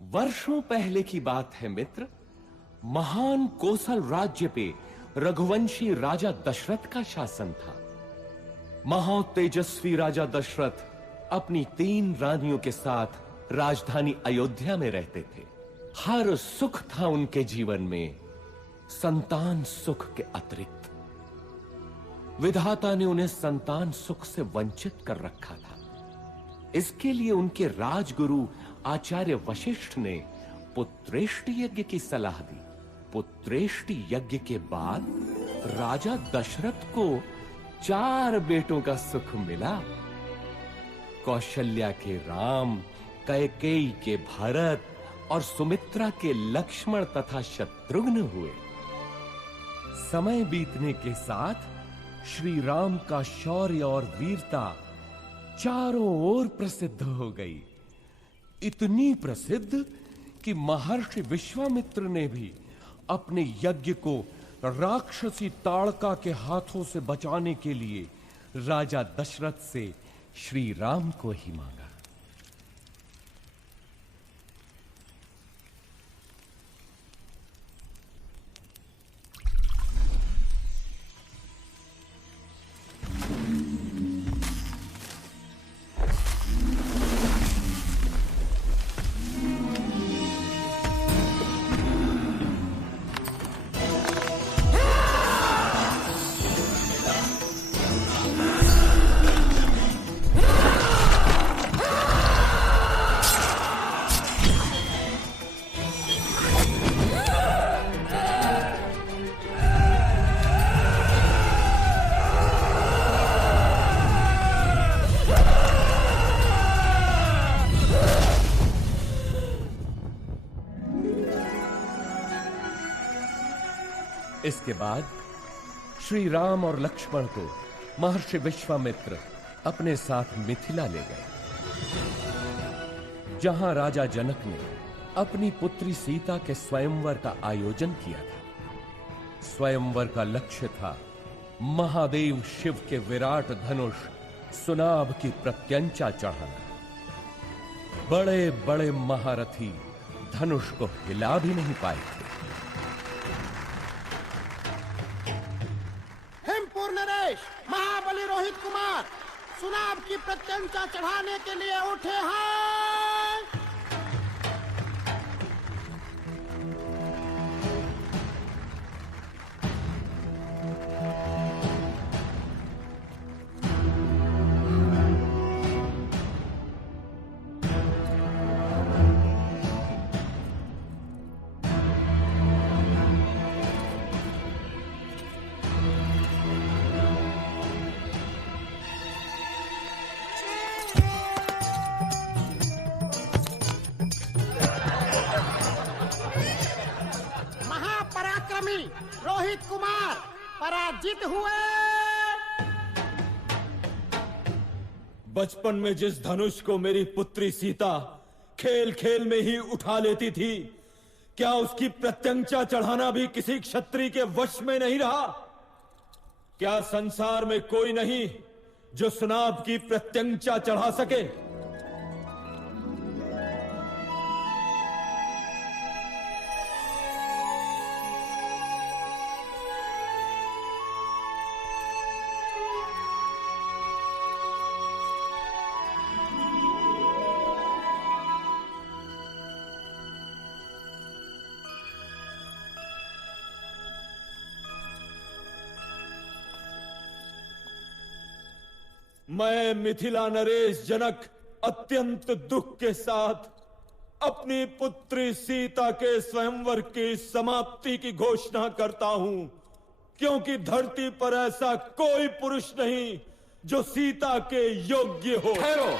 वर्षों पहले की बात है मित्र। महान कोसल राज्य पे रघुवंशी राजा दशरथ का शासन था। महातेजस्वी राजा दशरथ अपनी 3 रानियों के साथ राजधानी अयोध्या में रहते थे। हर सुख था उनके जीवन में, संतान सुख के अतिरिक्त। विधाता ने उन्हें संतान सुख से वंचित कर रखा था। इसके लिए उनके राजगुरु आचार्य वशिष्ठ ने पुत्रेष्टि यज्ञ की सलाह दी। पुत्रेष्टि यज्ञ के बाद राजा दशरथ को 4 बेटों का सुख मिला। कौशल्या के राम, कैकेयी के भरत और सुमित्रा के लक्ष्मण तथा शत्रुघ्न हुए। समय बीतने के साथ श्री राम का शौर्य और वीरता चारों ओर प्रसिद्ध हो गई। इतनी प्रसिद्ध कि महर्षि विश्वामित्र ने भी अपने यज्ञ को राक्षसी ताड़का के हाथों से बचाने के लिए राजा दशरथ से श्री राम को ही मांगा। इसके बाद श्री राम और लक्ष्मण को महर्षि विश्वामित्र अपने साथ मिथिला ले गए, जहां राजा जनक ने अपनी पुत्री सीता के स्वयंवर का आयोजन किया था। स्वयंवर का लक्ष्य था महादेव शिव के विराट धनुष सुनाभ की प्रत्यंचा चढ़ाना। बड़े बड़े महारथी धनुष को हिला भी नहीं पाए थे। महाबली रोहित कुमार सुनाभ की प्रत्यंचा चढ़ाने के लिए उठे हैं। स्वामी रोहित कुमार पराजित हुए। बचपन में जिस धनुष को मेरी पुत्री सीता खेल खेल में ही उठा लेती थी, क्या उसकी प्रत्यंचा चढ़ाना भी किसी क्षत्रिय के वश में नहीं रहा? क्या संसार में कोई नहीं जो सुनाब की प्रत्यंचा चढ़ा सके? मैं मिथिला नरेश जनक अत्यंत दुख के साथ अपनी पुत्री सीता के स्वयंवर की समाप्ति की घोषणा करता हूं, क्योंकि धरती पर ऐसा कोई पुरुष नहीं जो सीता के योग्य हो। ठहरो,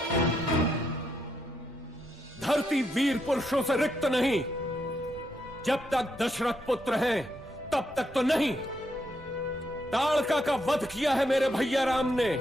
धरती वीर पुरुषों से रिक्त नहीं। जब तक दशरथ पुत्र हैं तब तक तो नहीं। ताड़का का वध किया है मेरे भैया राम ने।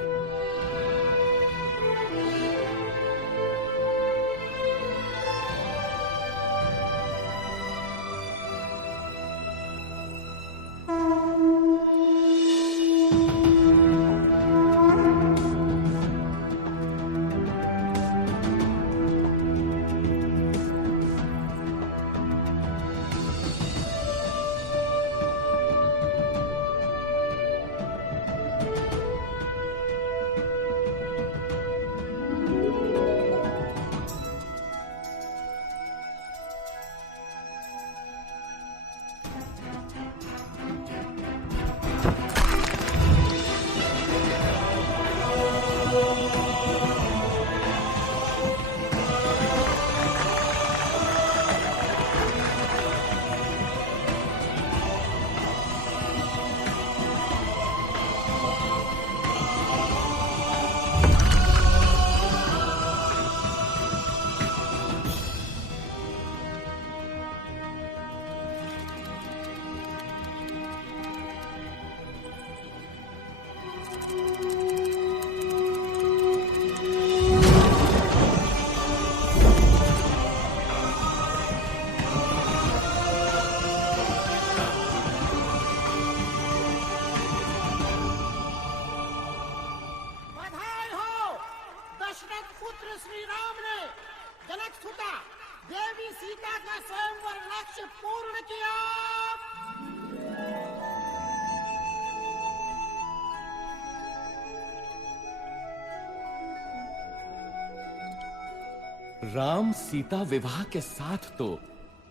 राम सीता विवाह के साथ तो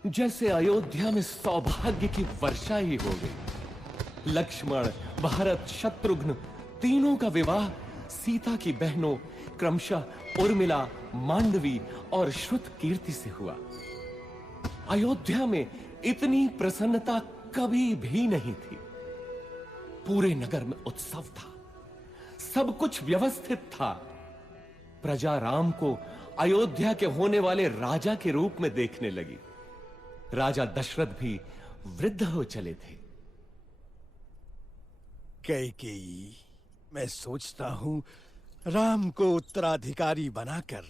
जैसे अयोध्या में सौभाग्य की वर्षा ही हो गई। लक्ष्मण, भरत, शत्रुघ्न तीनों का विवाह सीता की बहनों क्रमशः उर्मिला, मांडवी और श्रुतकीर्ति से हुआ। अयोध्या में इतनी प्रसन्नता कभी भी नहीं थी। पूरे नगर में उत्सव था, सब कुछ व्यवस्थित था। प्रजा राम को अयोध्या के होने वाले राजा के रूप में देखने लगी। राजा दशरथ भी वृद्ध हो चले थे। कैकेयी, मैं सोचता हूं राम को उत्तराधिकारी बनाकर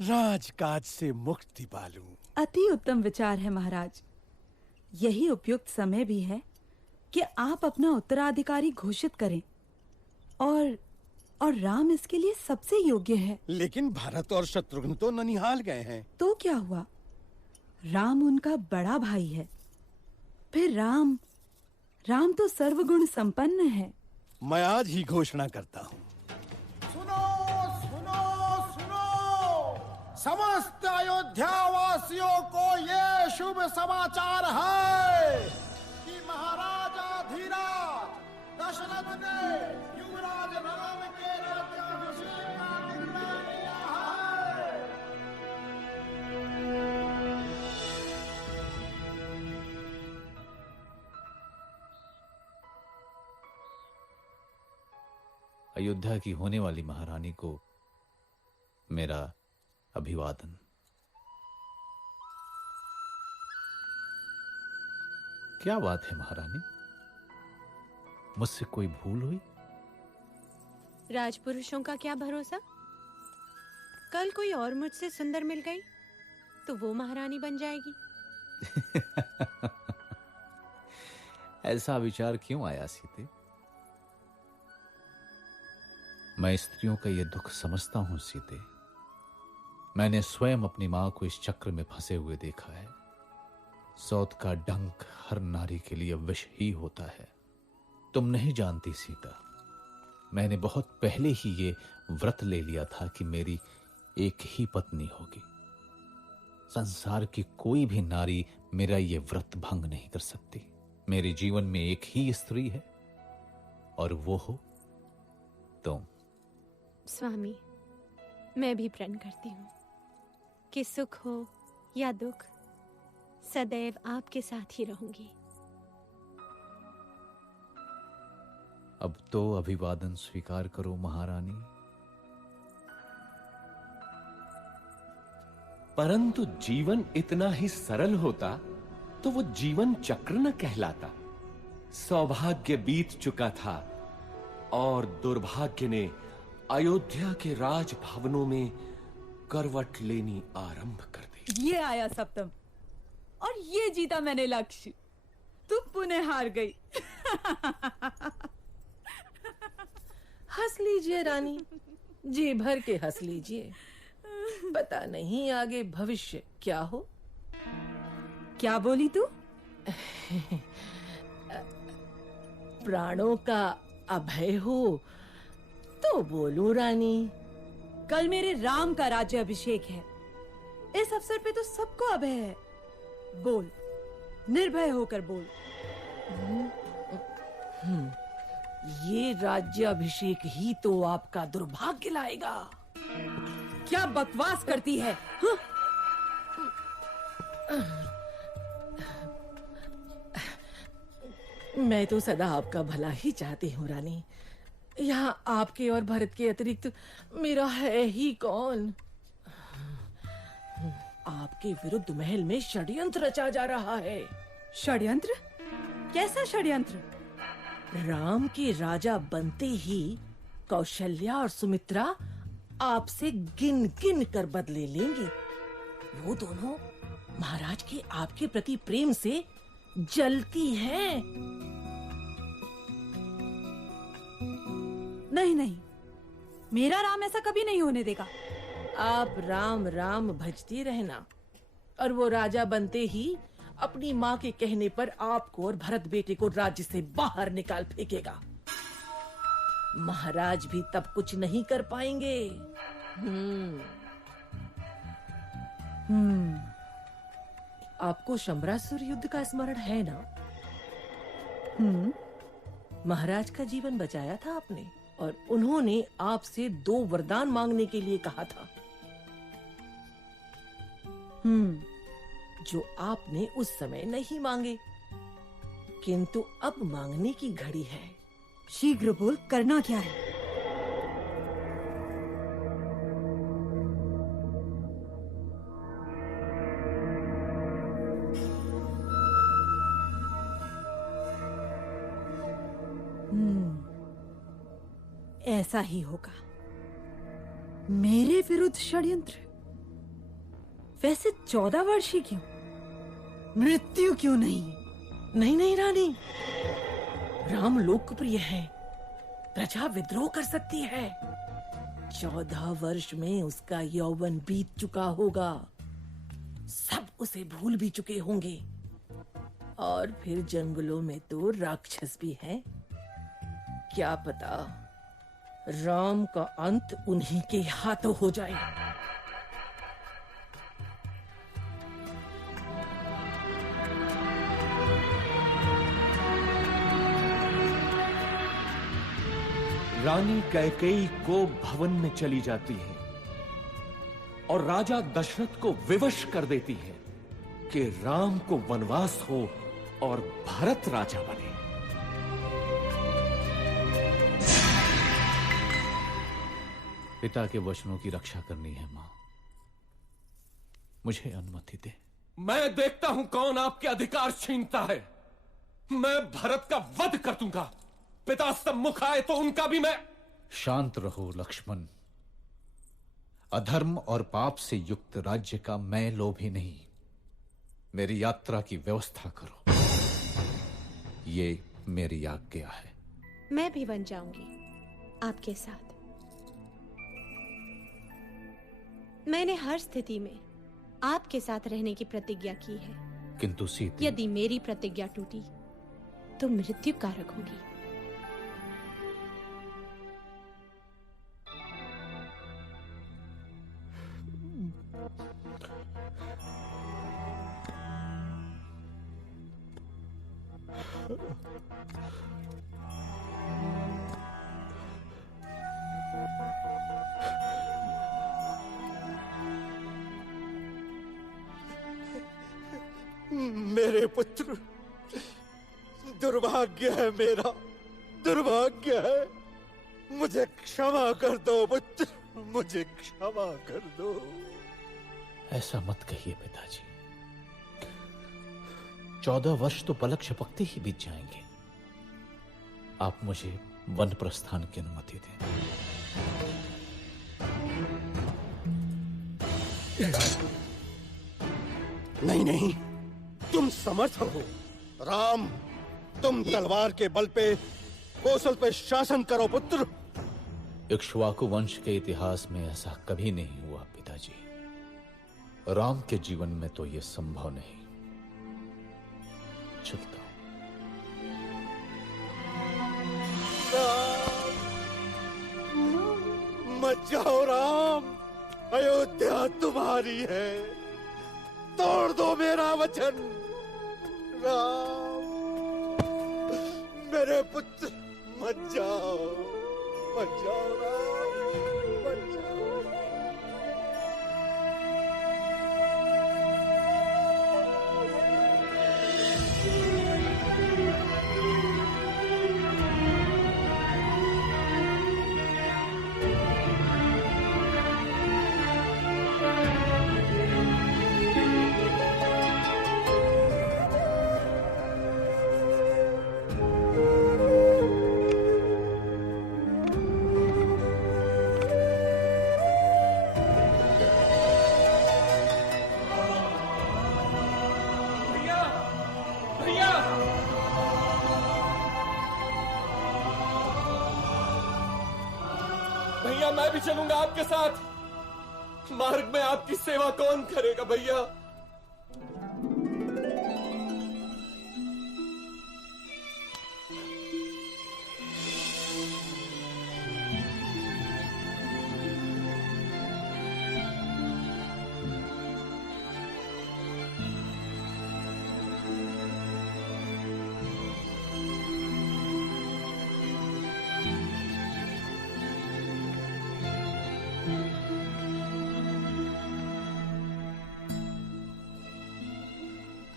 राजकाज से मुक्ति पालूं। अति उत्तम विचार है महाराज। यही उपयुक्त समय भी है कि आप अपना उत्तराधिकारी घोषित करें और राम इसके लिए सबसे योग्य है। लेकिन भरत और शत्रुघ्न तो ननिहाल गए हैं। तो क्या हुआ? राम उनका बड़ा भाई है। फिर राम तो सर्वगुण संपन्न है। मैं आज ही घोषणा करता हूँ। सुनो सुनो सुनो, समस्त अयोध्या वासियों को ये शुभ समाचार है कि महाराजा धीराज दशरथ ने युवराज राम के राज्याभिषेक का निर्णय लिया है। अयोध्या की होने वाली महारानी को मेरा अभिवादन। क्या बात है महारानी, मुझसे कोई भूल हुई? राजपुरुषों का क्या भरोसा, कल कोई और मुझसे सुंदर मिल गई तो वो महारानी बन जाएगी। ऐसा विचार क्यों आया सीते? मैं स्त्रियों का यह दुख समझता हूं सीते। मैंने स्वयं अपनी मां को इस चक्र में फंसे हुए देखा है। सौत का डंक हर नारी के लिए विष ही होता है। तुम नहीं जानती सीता, मैंने बहुत पहले ही ये व्रत ले लिया था कि मेरी एक ही पत्नी होगी। संसार की कोई भी नारी मेरा ये व्रत भंग नहीं कर सकती। मेरे जीवन में एक ही स्त्री है और वो हो तुम। स्वामी, मैं भी प्रण करती हूँ कि सुख हो या दुख सदैव आपके साथ ही रहूंगी। अब तो अभिवादन स्वीकार करो महारानी। परंतु जीवन इतना ही सरल होता तो वो जीवन चक्र न कहलाता। सौभाग्य बीत चुका था और दुर्भाग्य ने अयोध्या के राजभवनों में करवट लेनी आरंभ कर दी। ये आया सप्तम और ये जीता मैंने लक्ष्य। तू पुनः हार गई। हंस लीजिए रानी, जी भर के हंस लीजिए। पता नहीं आगे भविष्य क्या हो। क्या बोली तू? प्राणों का अभय हो तो बोलूं रानी। कल मेरे राम का राज्य अभिषेक है। इस अवसर पे तो सबको अभय है। बोल, निर्भय होकर बोल। ये राज्य अभिषेक ही तो आपका दुर्भाग्य लाएगा। क्या बकवास करती है? मैं तो सदा आपका भला ही चाहती हूँ रानी। यहाँ आपके और भरत के अतिरिक्त मेरा है ही कौन। आपके विरुद्ध महल में षड्यंत्र रचा जा रहा है। षड्यंत्र? कैसा षड्यंत्र? राम के राजा बनते ही कौशल्या और सुमित्रा आपसे गिन गिन कर बदले लेंगी। वो दोनों महाराज के आपके प्रति प्रेम से जलती हैं। नहीं नहीं, मेरा राम ऐसा कभी नहीं होने देगा। आप राम राम भजती रहना और वो राजा बनते ही अपनी माँ के कहने पर आपको और भरत बेटे को राज्य से बाहर निकाल फेंकेगा। महाराज भी तब कुछ नहीं कर पाएंगे। आपको शंबरासुर युद्ध का स्मरण है ना? महाराज का जीवन बचाया था आपने और उन्होंने आपसे 2 वरदान मांगने के लिए कहा था, जो आपने उस समय नहीं मांगे, किंतु अब मांगने की घड़ी है। शीघ्र बोल, करना क्या है? ऐसा ही होगा। मेरे विरुद्ध षड्यंत्र? वैसे 14 वर्ष ही क्यों, मृत्यु क्यों नहीं? नहीं नहीं रानी, राम लोकप्रिय है, प्रजा विद्रोह कर सकती है। 14 वर्ष में उसका यौवन बीत चुका होगा, सब उसे भूल भी चुके होंगे। और फिर जंगलों में तो राक्षस भी हैं। क्या पता राम का अंत उन्हीं के हाथों हो जाए। रानी कैकेयी को भवन में चली जाती है और राजा दशरथ को विवश कर देती है कि राम को वनवास हो और भरत राजा बने। पिता के वचनों की रक्षा करनी है मां, मुझे अनुमति दे। मैं देखता हूं कौन आपके अधिकार छीनता है। मैं भरत का वध कर दूंगा। पिता सम्मुख आए तो उनका भी मैं। शांत रहो लक्ष्मण। अधर्म और पाप से युक्त राज्य का मैं लोभी नहीं। मेरी यात्रा की व्यवस्था करो, ये मेरी आज्ञा है। मैं भी बन जाऊंगी आपके साथ। मैंने हर स्थिति में आपके साथ रहने की प्रतिज्ञा की है, किंतु सीता, यदि मेरी प्रतिज्ञा टूटी तो मृत्यु कारक होगी। मेरे पुत्र, दुर्भाग्य है मेरा, दुर्भाग्य है। मुझे क्षमा कर दो पुत्र, मुझे क्षमा कर दो। ऐसा मत कहिए पिताजी। 14 वर्ष तो पलक झपकते ही बीत जाएंगे। आप मुझे वन प्रस्थान की अनुमति दें। नहीं नहीं, तुम समर्थ हो। राम, तुम तलवार के बल पे कौशल पे शासन करो पुत्र। इक्ष्वाकु वंश के इतिहास में ऐसा कभी नहीं हुआ पिताजी। राम के जीवन में तो यह संभव नहीं। चलता हूं। मत जाओ राम, अयोध्या तुम्हारी है। तोड़ दो मेरा वचन। राम, मेरे पुत्र, मत जाओ, मत जाओ राम, मत जाओ। भैया, मैं भी चलूंगा आपके साथ। मार्ग में आपकी सेवा कौन करेगा भैया?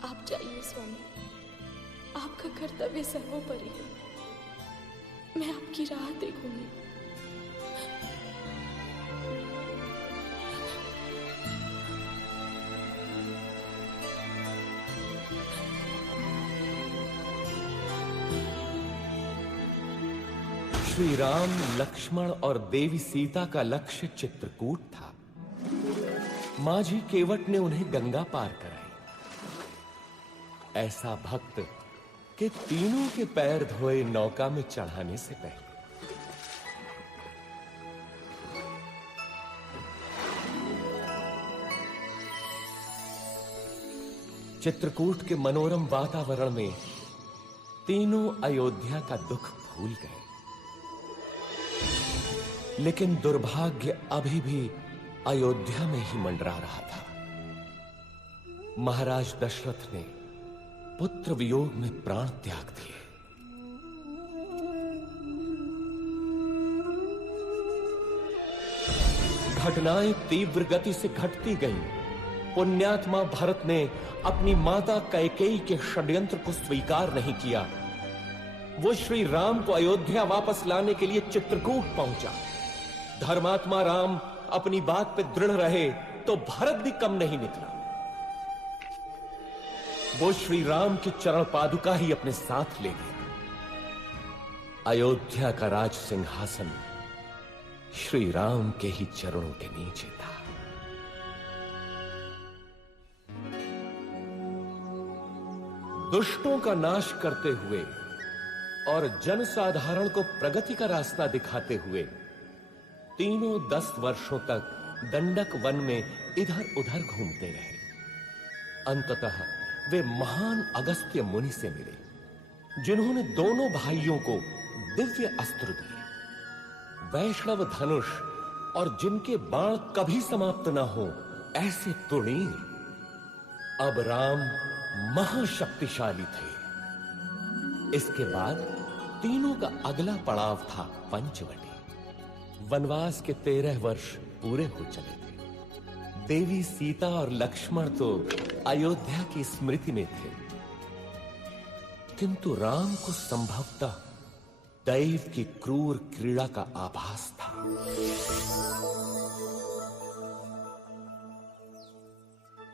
आप जाइए स्वामी, आपका कर्तव्य सर्वोपरि है। मैं आपकी राह देखूंगी। श्री राम, लक्ष्मण और देवी सीता का लक्ष्य चित्रकूट था। मांझी केवट ने उन्हें गंगा पार कराई। ऐसा भक्त कि तीनों के पैर धोए नौका में चढ़ाने से पहले। चित्रकूट के मनोरम वातावरण में तीनों अयोध्या का दुख भूल गए। लेकिन दुर्भाग्य अभी भी अयोध्या में ही मंडरा रहा था। महाराज दशरथ ने पुत्र वियोग में प्राण त्याग दिए। घटनाएं तीव्र गति से घटती गईं। पुण्यात्मा भरत ने अपनी माता कैकेयी के षड्यंत्र को स्वीकार नहीं किया। वो श्री राम को अयोध्या वापस लाने के लिए चित्रकूट पहुंचा। धर्मात्मा राम अपनी बात पे दृढ़ रहे तो भरत भी कम नहीं निकला। वो श्री राम की चरण पादुका ही अपने साथ ले गया। अयोध्या का राज सिंहासन श्री राम के ही चरणों के नीचे था। दुष्टों का नाश करते हुए और जनसाधारण को प्रगति का रास्ता दिखाते हुए तीनों 10 वर्षों तक दंडक वन में इधर उधर घूमते रहे। अंततः वे महान अगस्त्य मुनि से मिले, जिन्होंने दोनों भाइयों को दिव्य अस्त्र दिए, वैष्णव धनुष, और जिनके बाण कभी समाप्त न हो ऐसे तुणीर। अब राम महाशक्तिशाली थे। इसके बाद तीनों का अगला पड़ाव था पंचवटी। वनवास के 13 वर्ष पूरे हो चले थे। देवी सीता और लक्ष्मण तो अयोध्या की स्मृति में थे, किंतु राम को संभवतः दैव की क्रूर क्रीड़ा का आभास था।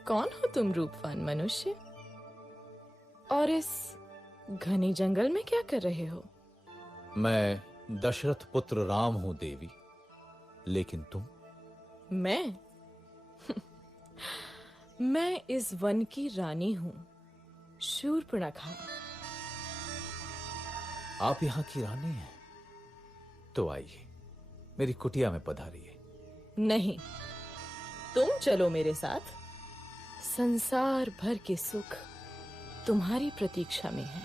कौन हो तुम रूपवान मनुष्य? और इस घने जंगल में क्या कर रहे हो? मैं दशरथ पुत्र राम हूं देवी, लेकिन तुम? मैं मैं इस वन की रानी हूं, शूर्पणखा। आप यहां की रानी हैं? तो आइए, मेरी कुटिया में पधारिए। नहीं, तुम चलो मेरे साथ। संसार भर के सुख तुम्हारी प्रतीक्षा में है।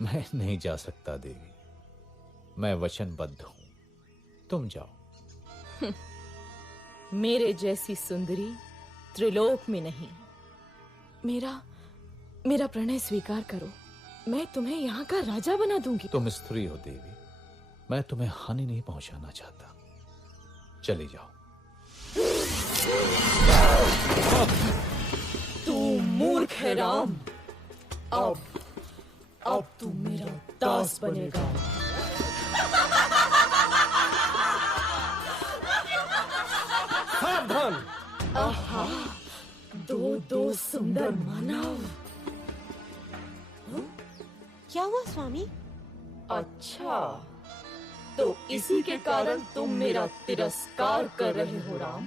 मैं नहीं जा सकता देवी, मैं वचनबद्ध हूं। तुम जाओ। मेरे जैसी सुंदरी त्रिलोक में नहीं। मेरा प्रणय स्वीकार करो, मैं तुम्हें यहाँ का राजा बना दूंगी। तुम स्त्री हो देवी, मैं तुम्हें हानि नहीं पहुंचाना चाहता। चले जाओ। तू मूर्ख है राम। अब तू मेरा दास बनेगा। सावधान! आहा, दो सुंदर मानव। क्या हुआ स्वामी? अच्छा, तो इसी के कारण तुम मेरा तिरस्कार कर रहे हो राम।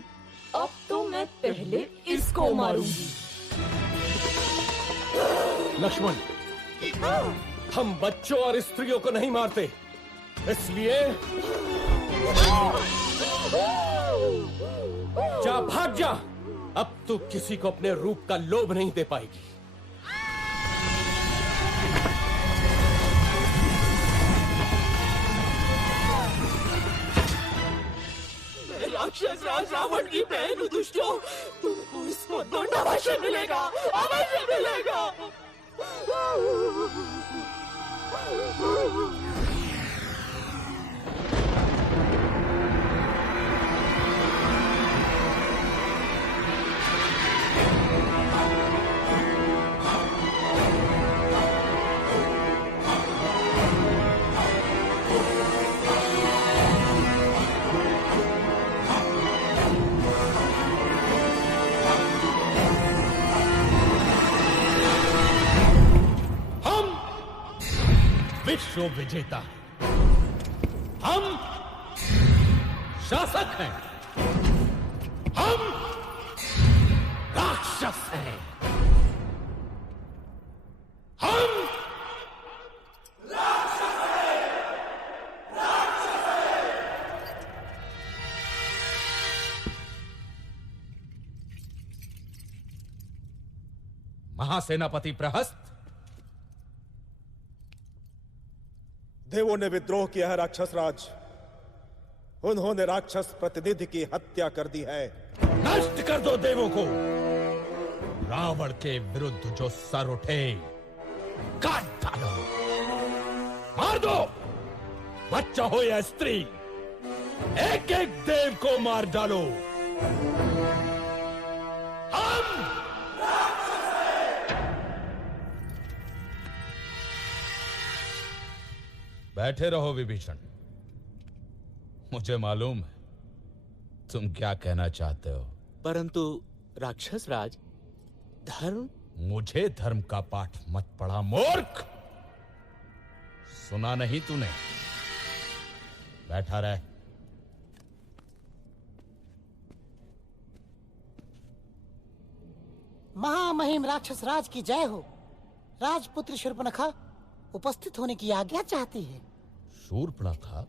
अब तो मैं पहले इसको मारूंगी। लक्ष्मण, हम बच्चों और स्त्रियों को नहीं मारते, इसलिए जा, भाग जा। अब तू किसी को अपने रूप का लोभ नहीं दे पाएगी। राक्षस राज रावण की बहन दुष्टों, तुमको इसको दंड अवश्य मिलेगा, अवश्य मिलेगा। विश्व विजेता, हम शासक हैं, हम राक्षस हैं, हम राक्षस हैं, राक्षस हैं। महासेनापति प्रहस्त, देवों ने विद्रोह किया है राक्षस राज। उन्होंने राक्षस प्रतिनिधि की हत्या कर दी है। नष्ट कर दो देवों को। रावण के विरुद्ध जो सर उठे काट डालो, मार दो। बच्चा हो या स्त्री, एक एक देव को मार डालो। हम बैठे रहो विभीषण, मुझे मालूम है तुम क्या कहना चाहते हो। परंतु राक्षस राज, धर्म मुझे धर्म का पाठ मत पढ़ा मूर्ख। सुना नहीं तूने? बैठा रह। महामहिम राक्षस राज की जय हो। राजपुत्री शूर्पणखा उपस्थित होने की आज्ञा चाहती है। शूर्पणखा?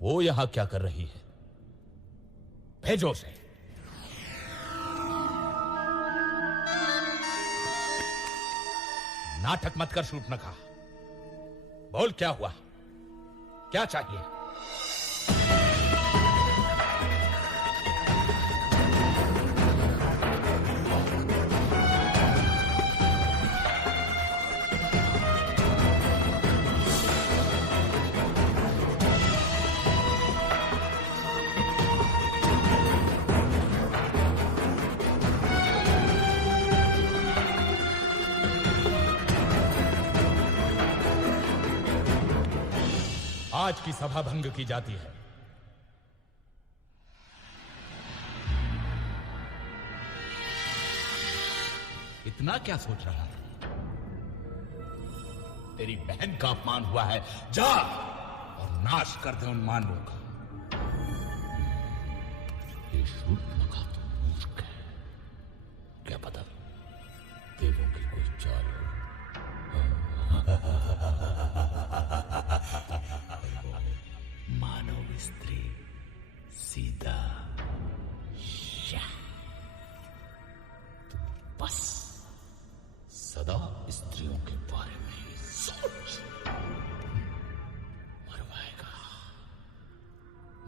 वो यहां क्या कर रही है? भेजो उसे। नाटक मत कर शूर्पणखा। बोल क्या हुआ, क्या चाहिए? आज की सभा भंग की जाती है। इतना क्या सोच रहा है? तेरी बहन का अपमान हुआ है, जा और नाश कर दे उन मानवों का। ये शूर्पणखा तो मूर्ख है। क्या पता देवों की कोई चाल हो। मानव स्त्री सीता, तू बस सदा स्त्रियों के बारे में ही सोच। मरवाएगा,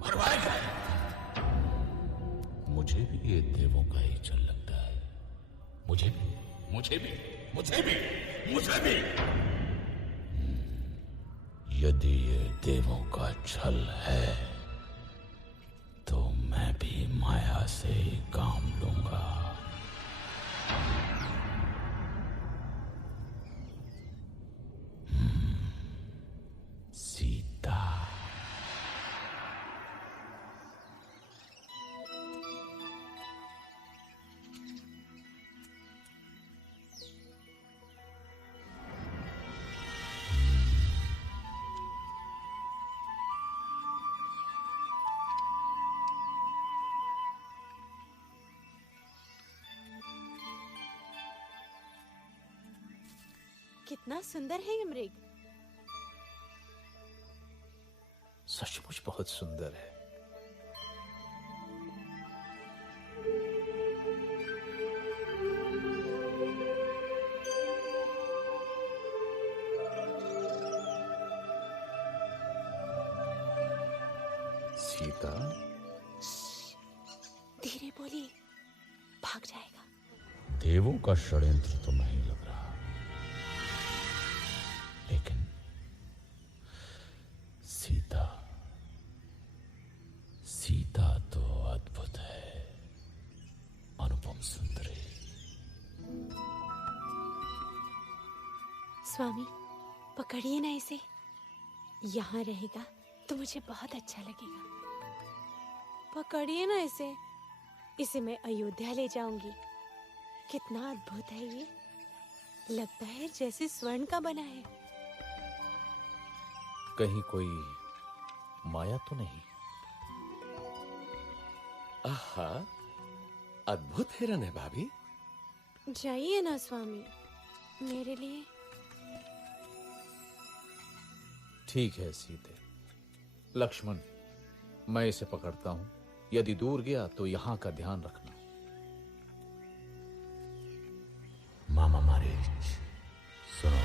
मरवाएगा। मुझे भी ये देवों का ही चल लगता है। मुझे भी, मुझे भी, मुझे भी, मुझे भी। यदि ये देवों का छल है तो मैं भी माया से ही काम लूंगा। सीता। कितना सुंदर है ये मृग। सचमुच बहुत सुंदर है। सीता, धीरे बोलिए, भाग जाएगा। देवों का षड्यंत्र तो नहीं लग रहा, लेकिन सीता, सीता तो अद्भुत है, अनुपम सुंदरी। स्वामी, पकड़िए ना इसे। यहाँ रहेगा तो मुझे बहुत अच्छा लगेगा। पकड़िए ना इसे, इसे मैं अयोध्या ले जाऊंगी। कितना अद्भुत है ये, लगता है जैसे स्वर्ण का बना है। कहीं कोई माया तो नहीं? आहा, अद्भुत हिरन है भाभी। जाइए ना स्वामी, मेरे लिए। ठीक है सीते। लक्ष्मण, मैं इसे पकड़ता हूं। यदि दूर गया तो यहां का ध्यान रखना। मामा मारीच, सुनो।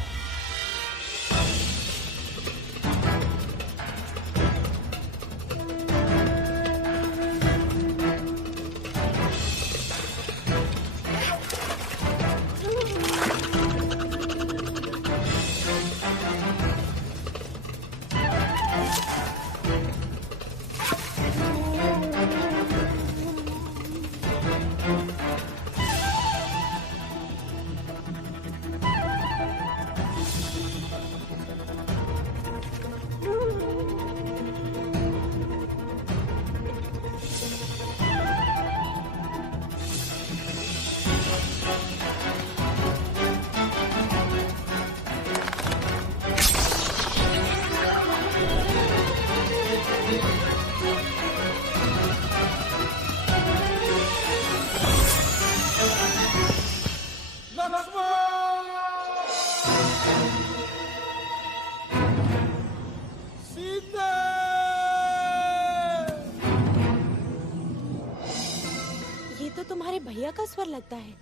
भैया का स्वर लगता है।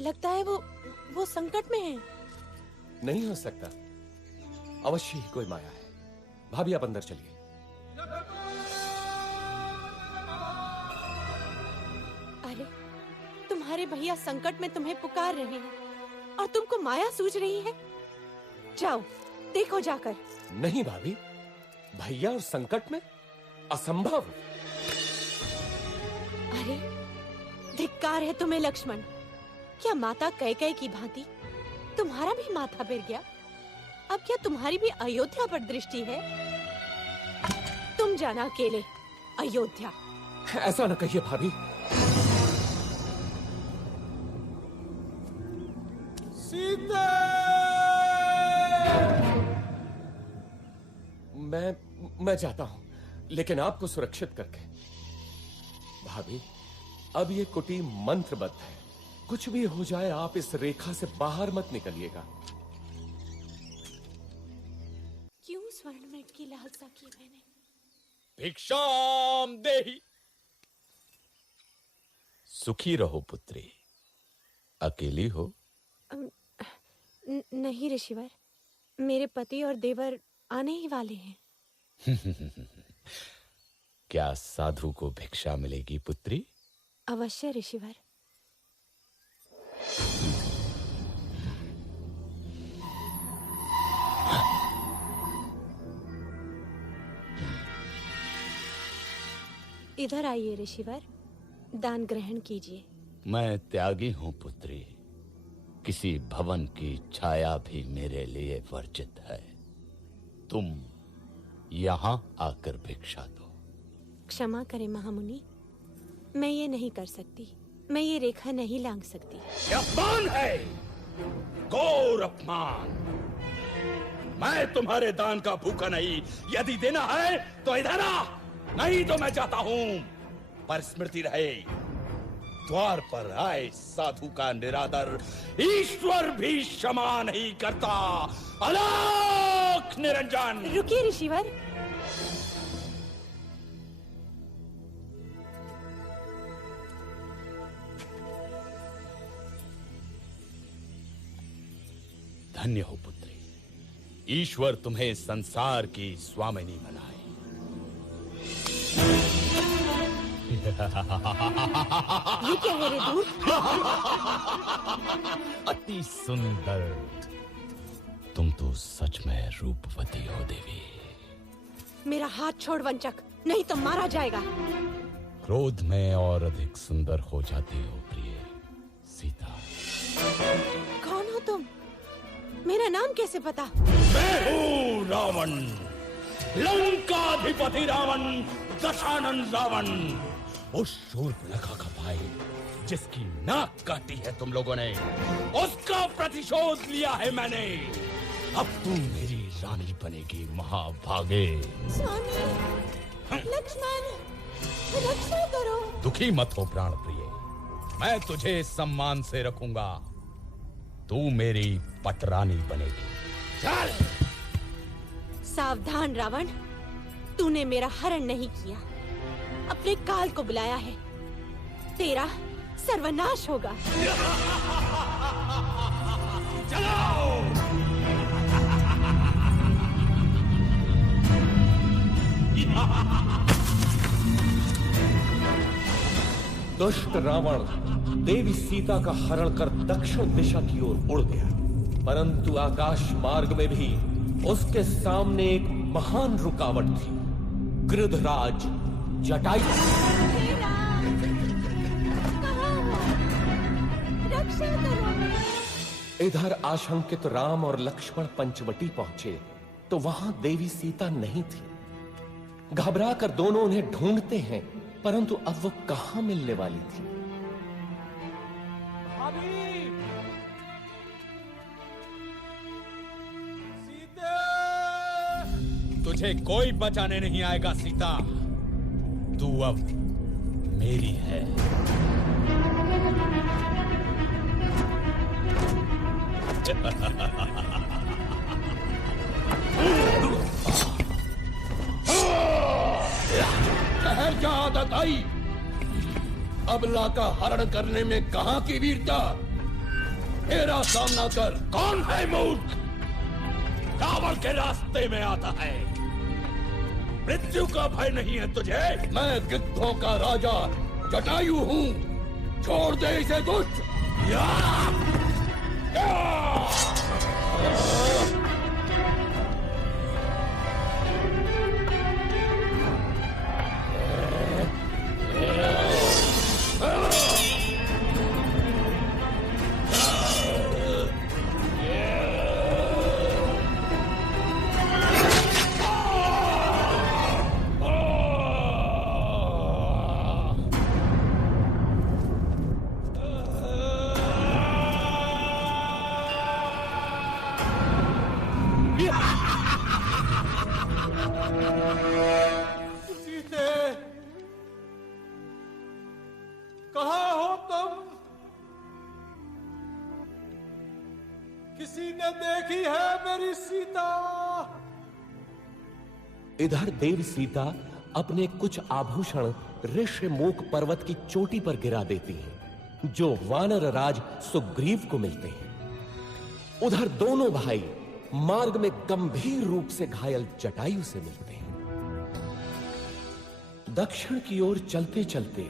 लगता है वो संकट में है। नहीं हो सकता, अवश्य ही कोई माया है। भाभी आप अंदर चलिए। अरे तुम्हारे भैया संकट में तुम्हें पुकार रहे हैं और तुमको माया सूझ रही है। जाओ देखो जाकर। नहीं भाभी, भैया और संकट में असंभव। अरे धिक्कार है तुम्हें लक्ष्मण। क्या माता कैकेयी की भांति तुम्हारा भी माथा फिर गया? अब क्या तुम्हारी भी अयोध्या पर दृष्टि है? तुम जाना अकेले अयोध्या। ऐसा न कहिए भाभी। सीता! मैं जाता हूं, लेकिन आपको सुरक्षित करके। भाभी, अब ये कुटी मंत्रबद्ध है। कुछ भी हो जाए आप इस रेखा से बाहर मत निकलिएगा। क्यों स्वर्ण मृग की लालसा की मैंने? भिक्षाम देहि। सुखी रहो पुत्री। अकेली हो? नहीं ऋषिवर, मेरे पति और देवर आने ही वाले हैं। क्या साधु को भिक्षा मिलेगी पुत्री? अवश्य ऋषिवर। इधर आइए ऋषिवर, दान ग्रहण कीजिए। मैं त्यागी हूं पुत्री। किसी भवन की छाया भी मेरे लिए वर्जित है। तुम यहां आकर भिक्षा दो। क्षमा करें महामुनि, मैं ये नहीं कर सकती। मैं ये रेखा नहीं लांघ सकती। ये अपमान है, घोर अपमान। मैं तुम्हारे दान का भूखा नहीं। यदि देना है तो इधर आ, नहीं तो मैं जाता हूं। पर स्मृति रहे, द्वार पर आए साधु का निरादर ईश्वर भी क्षमा नहीं करता। अलख निरंजन। रुकिए ऋषिवर। धन्य हो पुत्री, ईश्वर तुम्हें संसार की स्वामिनी बनाए। ये क्या है रे दूर? अति सुंदर। तुम तो सच में रूपवती हो देवी। मेरा हाथ छोड़ वंचक, नहीं तो मारा जाएगा। क्रोध में और अधिक सुंदर हो जाती हो प्रिय सीता। कौन हो तुम? मेरा नाम कैसे पता? मैं हूँ रावण, लंकाधिपति रावण, दशानन रावण। उस शूर्पणखा का भाई जिसकी नाक काटी है तुम लोगों ने, उसका प्रतिशोध लिया है मैंने। अब तू मेरी रानी बनेगी महाभागे। स्वामी, लक्ष्मण, रक्षा करो। दुखी मत हो प्राण प्रिय, मैं तुझे सम्मान से रखूंगा। तू मेरी पटरानी बनेगी। चल। सावधान रावण, तूने मेरा हरण नहीं किया, अपने काल को बुलाया है। तेरा सर्वनाश होगा। चलो। दुष्ट रावण देवी सीता का हरण कर दक्षिण दिशा की ओर उड़ गया, परंतु आकाश मार्ग में भी उसके सामने एक महान रुकावट थी। गृधराज जटायु। रक्षा करो। इधर आशंकित राम और लक्ष्मण पंचवटी पहुंचे तो वहां देवी सीता नहीं थी। घबरा कर दोनों उन्हें ढूंढते हैं, परंतु अब वो कहां मिलने वाली थी। तुझे कोई बचाने नहीं आएगा सीता। तू अब मेरी है। क्या आदत आई? अबला का हरण करने में कहां की वीरता? मेरा सामना कर। कौन है मूर्ख? रावण के रास्ते में आता है। मृत्यु का भय नहीं है तुझे? मैं गिद्धों का राजा जटायु हूं। छोड़ दे इसे दुष्ट। या! इधर देव सीता अपने कुछ आभूषण ऋष्यमूक पर्वत की चोटी पर गिरा देती हैं, जो वानर राज सुग्रीव को मिलते हैं। उधर दोनों भाई मार्ग में गंभीर रूप से घायल जटायु से मिलते हैं। दक्षिण की ओर चलते चलते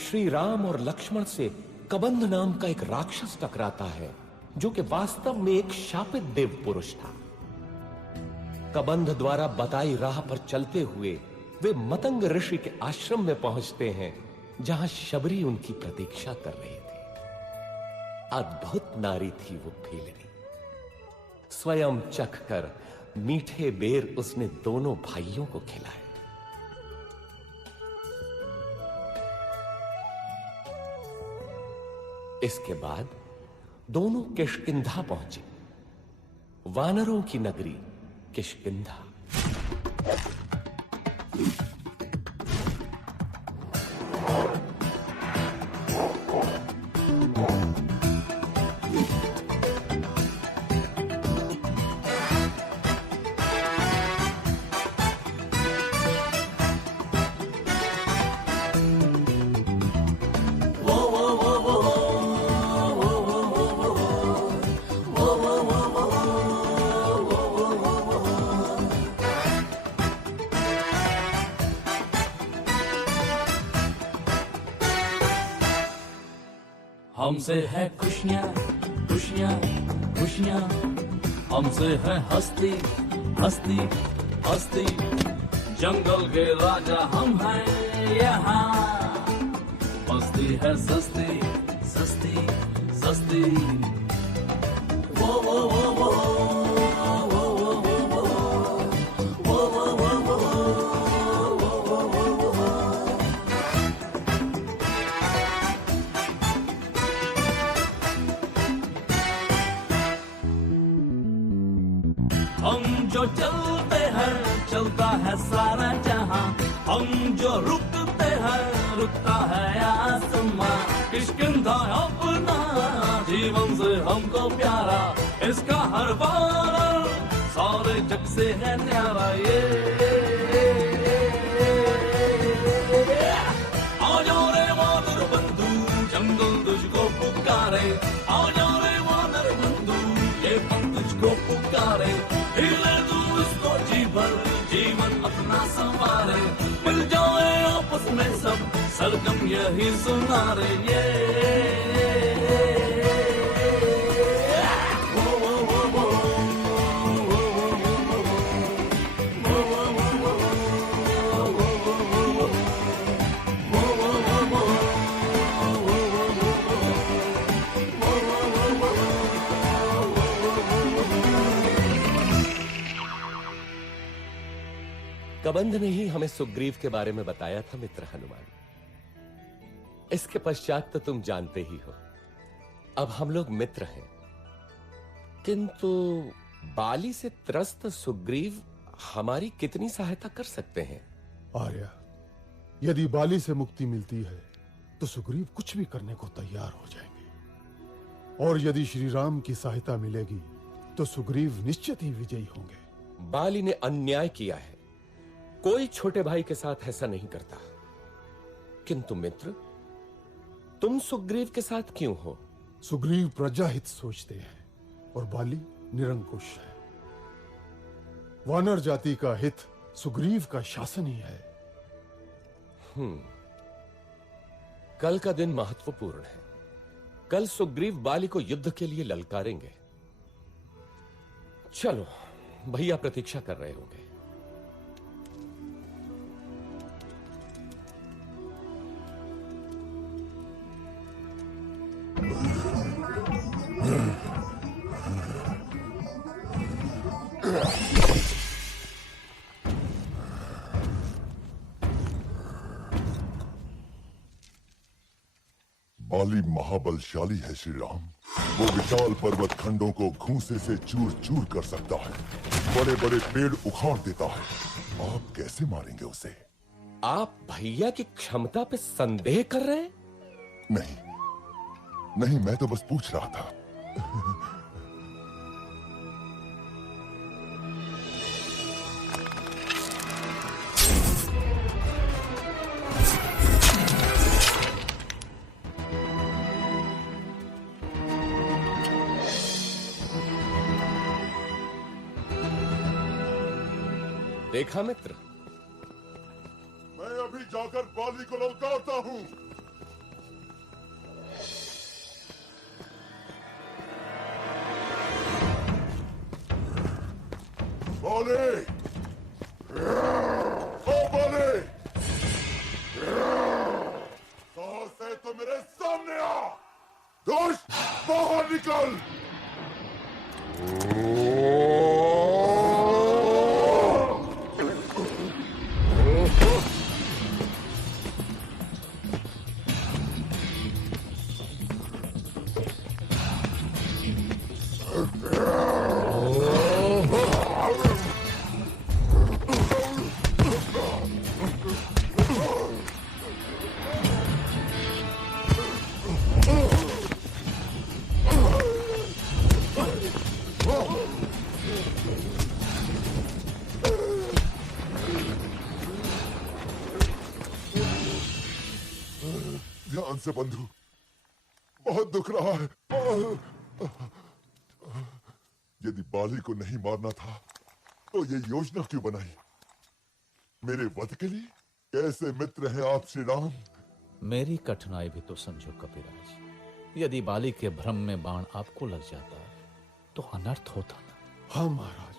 श्री राम और लक्ष्मण से कबंध नाम का एक राक्षस टकराता है, जो कि वास्तव में एक शापित देव पुरुष था। कबंध द्वारा बताई राह पर चलते हुए वे मतंग ऋषि के आश्रम में पहुंचते हैं, जहां शबरी उनकी प्रतीक्षा कर रही थी। अद्भुत नारी थी वो भीलनी। स्वयं चखकर मीठे बेर उसने दोनों भाइयों को खिलाए। इसके बाद दोनों किष्किंधा पहुंचे, वानरों की नगरी किष्किंधा। हमसे है खुशियाँ खुशियाँ खुशियाँ, हमसे है हस्ती हस्ती हस्ती। जंगल के राजा हम हैं यहाँ, मस्ती है सस्ती सस्ती सस्ती। वो वो वो वो जो चलते हैं चलता है सारा जहां, हम जो रुकते हैं रुकता है आसमां। किष्किंधा अपना जीवन से हमको प्यारा, इसका हर बार सारे जग से है न्यारा। ये आओ जाओ रे वानर बंधु, जंगल तुझको पुकारे। आओ जाओ रे वानर बंधु, ये वन तुझको पुकारे। जीवन अपना संवारे, मिल जाए आपस में सब, सरगम यही सुना रे। ये कबंध ने ही हमें सुग्रीव के बारे में बताया था मित्र हनुमान। इसके पश्चात तो तुम जानते ही हो, अब हम लोग मित्र हैं। किंतु बाली से त्रस्त सुग्रीव हमारी कितनी सहायता कर सकते हैं? आर्या, यदि बाली से मुक्ति मिलती है तो सुग्रीव कुछ भी करने को तैयार हो जाएंगे, और यदि श्री राम की सहायता मिलेगी तो सुग्रीव निश्चित ही विजयी होंगे। बाली ने अन्याय किया है, कोई छोटे भाई के साथ ऐसा नहीं करता। किंतु मित्र, तुम सुग्रीव के साथ क्यों हो? सुग्रीव प्रजाहित सोचते हैं और बाली निरंकुश है। वानर जाति का हित सुग्रीव का शासन ही है। कल का दिन महत्वपूर्ण है। कल सुग्रीव बाली को युद्ध के लिए ललकारेंगे। चलो, भैया प्रतीक्षा कर रहे होंगे। बाली महाबलशाली है श्री राम। वो विशाल पर्वत खंडों को घूंसे से चूर चूर कर सकता है, बड़े बड़े पेड़ उखाड़ देता है। आप कैसे मारेंगे उसे? आप भैया की क्षमता पे संदेह कर रहे हैं? नहीं नहीं, मैं तो बस पूछ रहा था। देखा मित्र, मैं अभी जाकर बाली को ललकारता हूं। बाली, ओ बाली, साहस है तो मेरे सामने आ। दुष्ट, बाहर निकल। ध्यान से बंधु, बहुत दुख रहा है। यदि बाली को नहीं मारना था तो ये योजना क्यों बनाई? मेरे वध के लिए? कैसे मित्र हैं आप श्री राम? मेरी कठिनाई भी तो समझो कपिराज। यदि बाली के भ्रम में बाण आपको लग जाता तो अनर्थ होता ना। हाँ महाराज,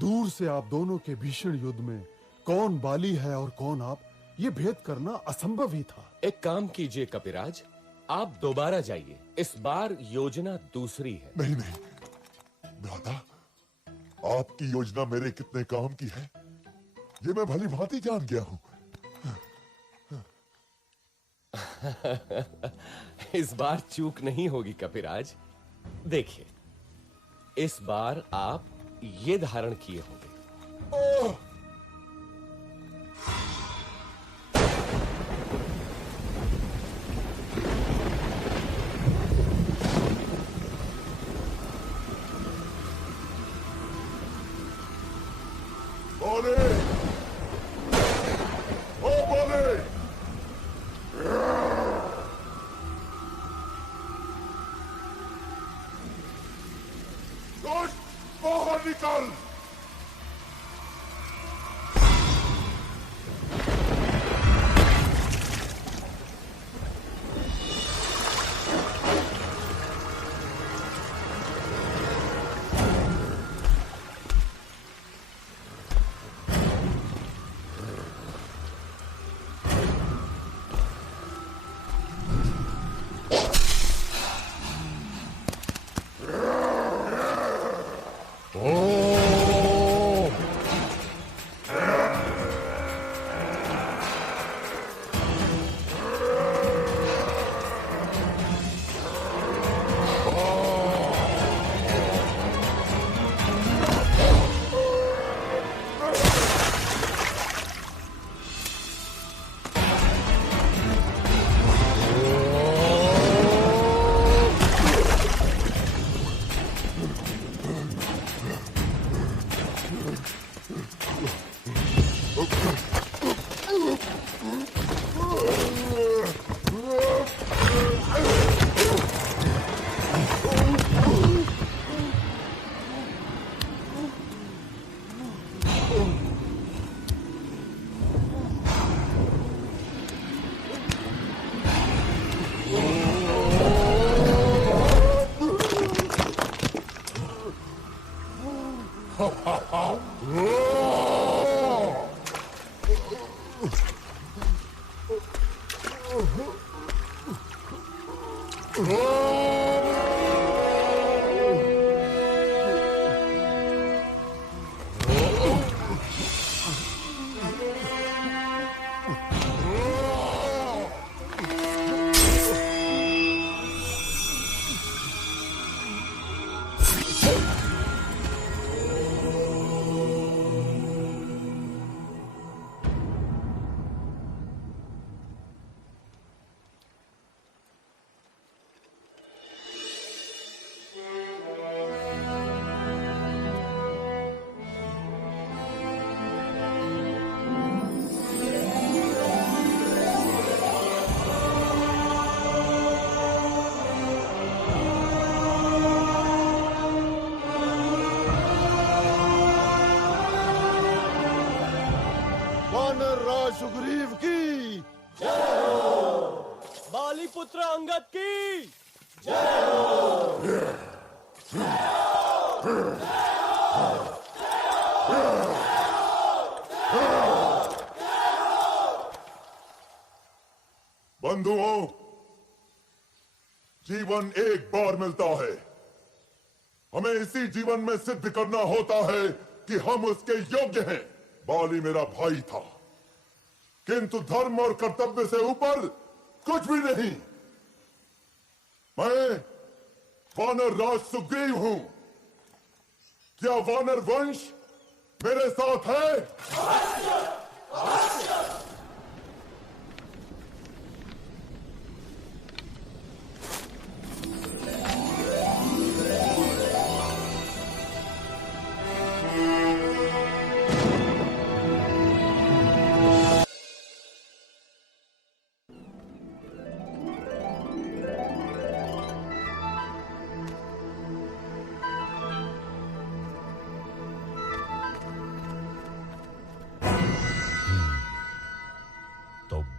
दूर से आप दोनों के भीषण युद्ध में कौन बाली है और कौन आप, ये भेद करना असंभव ही था। एक काम कीजिए कपिराज, आप दोबारा जाइए। इस बार योजना दूसरी है। नहीं नहीं भ्राता, आपकी योजना मेरे कितने काम की है ये मैं भली भांति जान गया हूं। इस बार चूक नहीं होगी कपिराज। देखिए, इस बार आप ये धारण किए होंगे। बाहर निकल। वानर राज सुग्रीव की बाली पुत्र अंगद की बंधुओं, जीवन एक बार मिलता है। हमें इसी जीवन में सिद्ध करना होता है कि हम उसके योग्य हैं। बाली मेरा भाई था, किंतु धर्म और कर्तव्य से ऊपर कुछ भी नहीं। मैं वानर राज सुग्रीव हूं। क्या वानर वंश मेरे साथ है?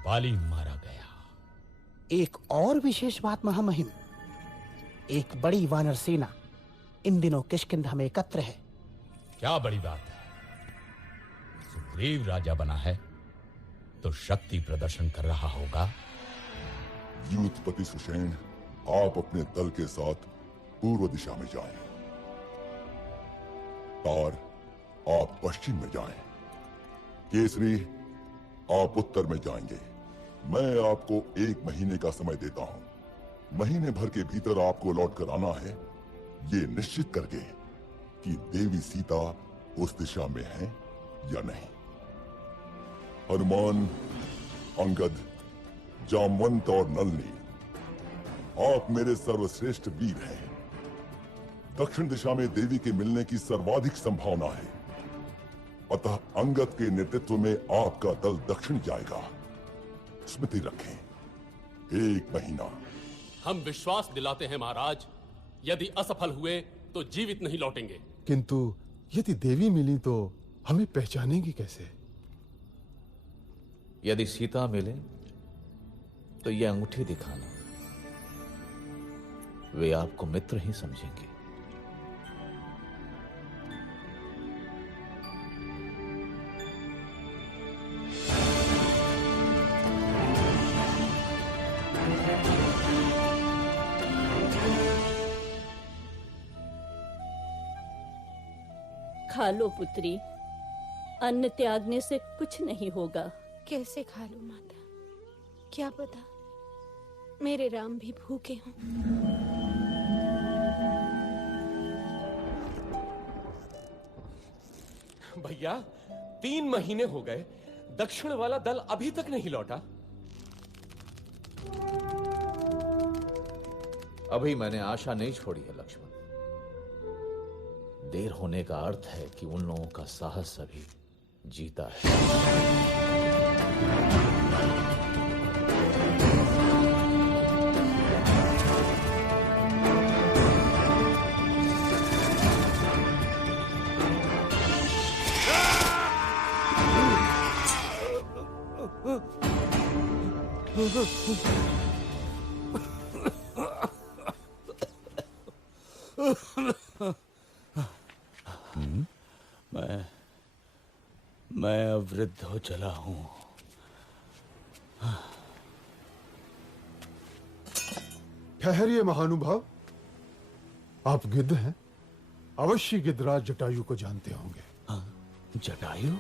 बाली मारा गया। एक और विशेष बात महामहिम, एक बड़ी वानर सेना इन दिनों किष्किंधा में एकत्र है। क्या बड़ी बात है? सुग्रीव राजा बना है तो शक्ति प्रदर्शन कर रहा होगा। यूथपति सुषेण, आप अपने दल के साथ पूर्व दिशा में जाएं। तार, आप पश्चिम में जाएं। केसरी, आप उत्तर में जाएंगे। मैं आपको 1 महीने का समय देता हूं। महीने भर के भीतर आपको लौट कर आना है, ये निश्चित करके कि देवी सीता उस दिशा में है या नहीं। हनुमान, अंगद, जामवंत और नलनी, आप मेरे सर्वश्रेष्ठ वीर हैं। दक्षिण दिशा में देवी के मिलने की सर्वाधिक संभावना है, अतः अंगद के नेतृत्व में आपका दल दक्षिण जाएगा। स्मृति रखें, 1 महीना। हम विश्वास दिलाते हैं महाराज, यदि असफल हुए तो जीवित नहीं लौटेंगे। किंतु यदि देवी मिली तो हमें पहचानेंगी कैसे? यदि सीता मिले तो यह अंगूठी दिखाना, वे आपको मित्र ही समझेंगे। खा लो पुत्री, अन्न त्यागने से कुछ नहीं होगा। कैसे खा लूं माता? क्या पता मेरे राम भी भूखे हों। भैया, 3 महीने हो गए, दक्षिण वाला दल अभी तक नहीं लौटा। अभी मैंने आशा नहीं छोड़ी है लक्ष्मण। देर होने का अर्थ है कि उन लोगों का साहस अभी जीता है। मैं अब वृद्ध हो चला हूं। ठहरिए महानुभाव, आप गिद्ध हैं? अवश्य गिद्धराज जटायु को जानते होंगे। हाँ, जटायु?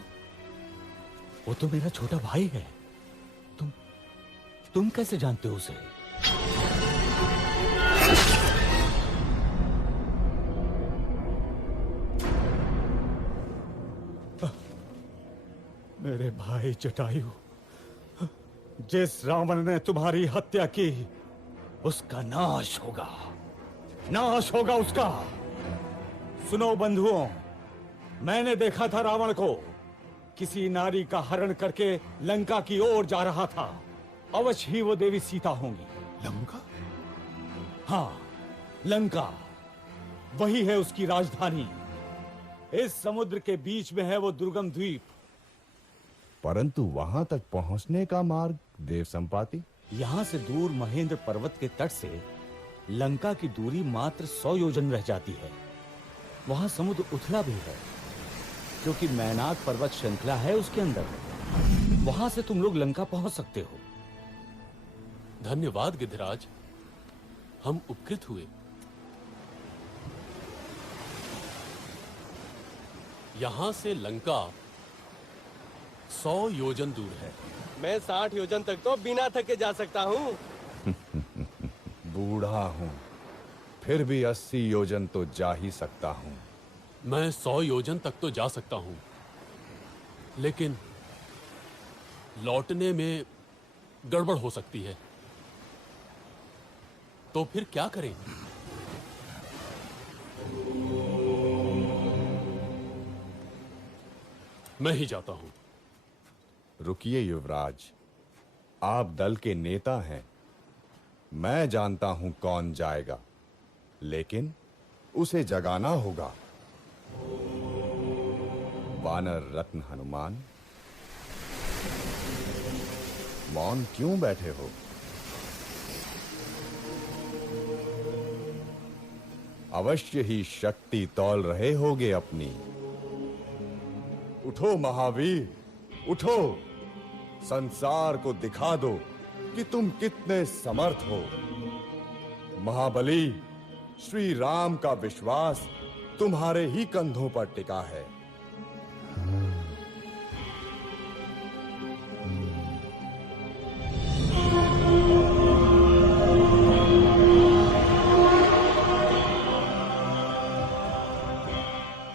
वो तो मेरा छोटा भाई है। तुम कैसे जानते हो उसे? मेरे भाई जटायु, जिस रावण ने तुम्हारी हत्या की, उसका नाश होगा, नाश होगा उसका। सुनो बंधुओं, मैंने देखा था रावण को किसी नारी का हरण करके लंका की ओर जा रहा था। अवश्य ही वो देवी सीता होंगी। लंका? हाँ, लंका वही है उसकी राजधानी। इस समुद्र के बीच में है वो दुर्गम द्वीप। परंतु वहां तक पहुंचने का मार्ग देव संपाति? यहां से दूर महेंद्र पर्वत के तट से लंका की दूरी मात्र 100 योजन रह जाती है। वहां समुद्र उथला भी है, क्योंकि मैनाक पर्वत श्रृंखला है उसके अंदर। वहां से तुम लोग लंका पहुंच सकते हो। धन्यवाद गिद्धराज, हम उपकृत हुए। यहां से लंका 100 योजन दूर है। मैं 60 योजन तक तो बिना थके जा सकता हूँ। बूढ़ा हूँ, फिर भी 80 योजन तो जा ही सकता हूँ। मैं 100 योजन तक तो जा सकता हूँ, लेकिन लौटने में गड़बड़ हो सकती है। तो फिर क्या करें? मैं ही जाता हूं। रुकिए युवराज, आप दल के नेता हैं। मैं जानता हूं कौन जाएगा, लेकिन उसे जगाना होगा। वानर रत्न हनुमान, मौन क्यों बैठे हो? अवश्य ही शक्ति तौल रहे होगे अपनी। उठो महावीर, उठो, संसार को दिखा दो कि तुम कितने समर्थ हो। महाबली, श्री राम का विश्वास तुम्हारे ही कंधों पर टिका है।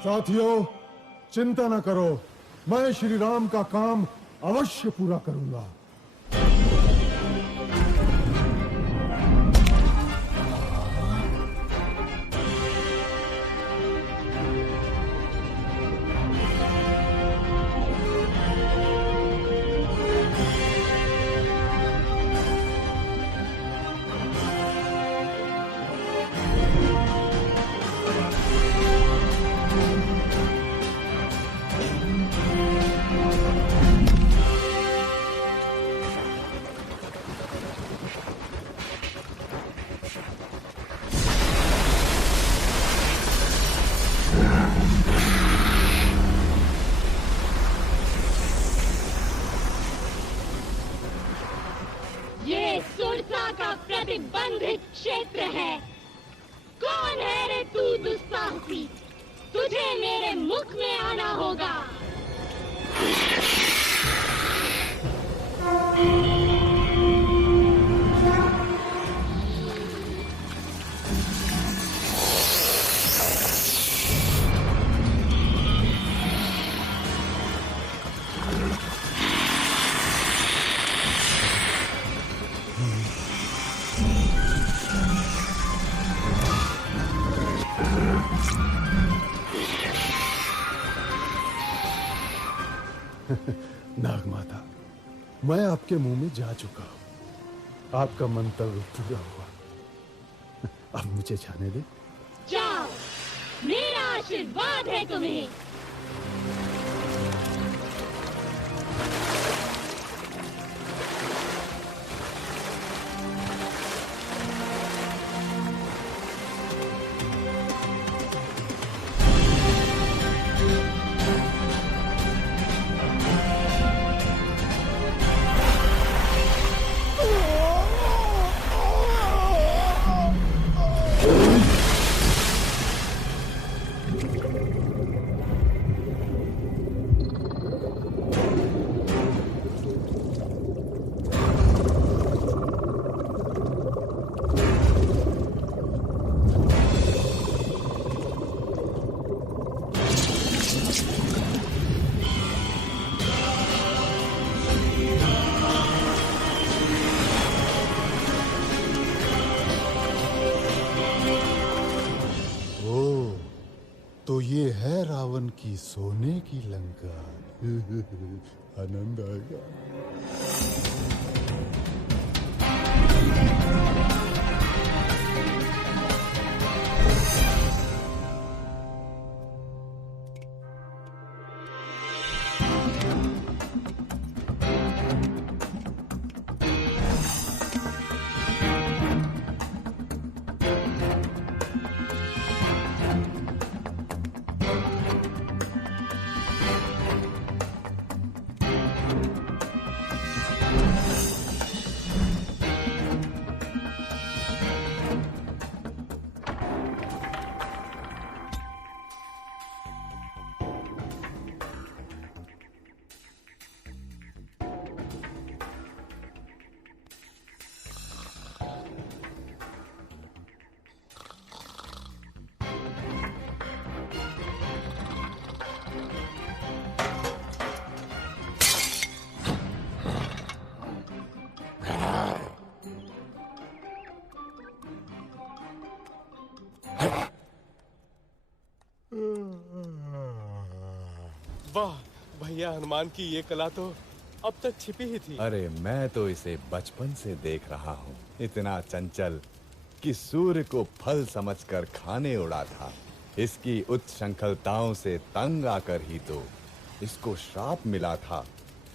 साथियों, चिंता न करो, मैं श्री राम का काम अवश्य पूरा करूंगा। ये सुरसा का प्रतिबंधित क्षेत्र है। कौन है रे तू दुस्साहसी? तुझे मेरे मुख में आना होगा। नागमाता, मैं आपके मुंह में जा चुका हूं। आपका मंतव्य पूरा हुआ। अब मुझे जाने दे। जाओ, मेरा आशीर्वाद है तुम्हें। की सोने की लंका। आनंद आएगा। वाह भैया, हनुमान की ये कला तो अब तक छिपी ही थी। अरे मैं तो इसे बचपन से देख रहा हूँ। इतना चंचल कि सूर्य को फल समझकर खाने उड़ा था। इसकी उच्छृंखलताओं से तंग आकर ही तो इसको श्राप मिला था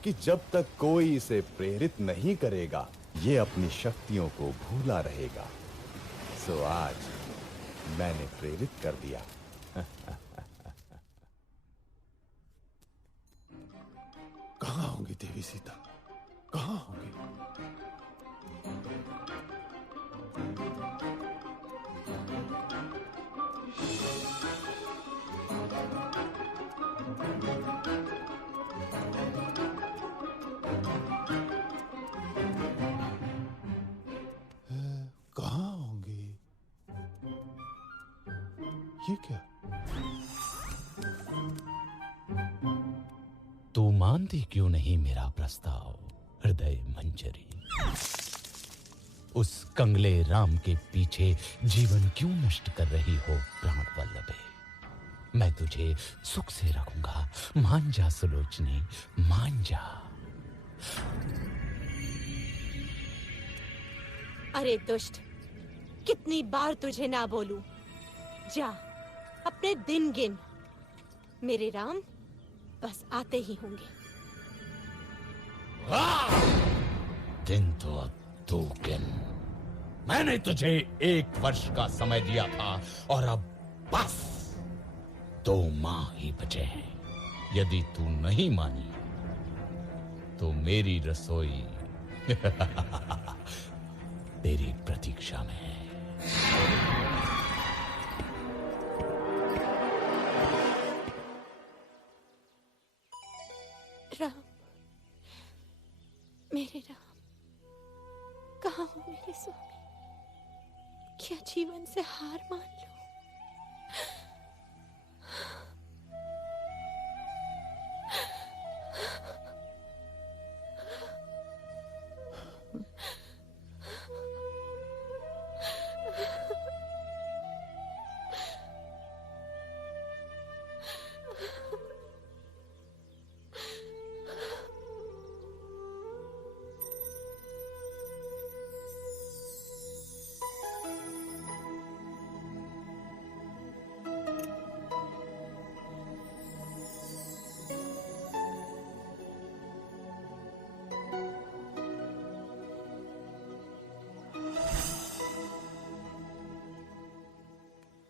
कि जब तक कोई इसे प्रेरित नहीं करेगा ये अपनी शक्तियों को भूला रहेगा। सो आज मैंने प्रेरित कर दिया। कहाँ होंगी देवी सीता? कहाँ होंगी? कहाँ होंगी? ये क्या? तू मानती क्यों नहीं मेरा प्रस्ताव हृदय मंजरी? उस कंगले राम के पीछे जीवन क्यों नष्ट कर रही हो प्राण वल्लभे? मैं तुझे सुख से रखूंगा। मान जा सुलोचनी, मान जा। अरे दुष्ट, कितनी बार तुझे ना बोलूं? जा अपने दिन गिन। मेरे राम बस आते ही होंगे। दिन तो अब तू गिन। मैंने तुझे 1 वर्ष का समय दिया था और अब बस 2 माह ही बचे हैं। यदि तू नहीं मानी तो मेरी रसोई तेरी प्रतीक्षा में है। राम, मेरे राम, कहाँ हो मेरे स्वामी? क्या जीवन से हार मान लो?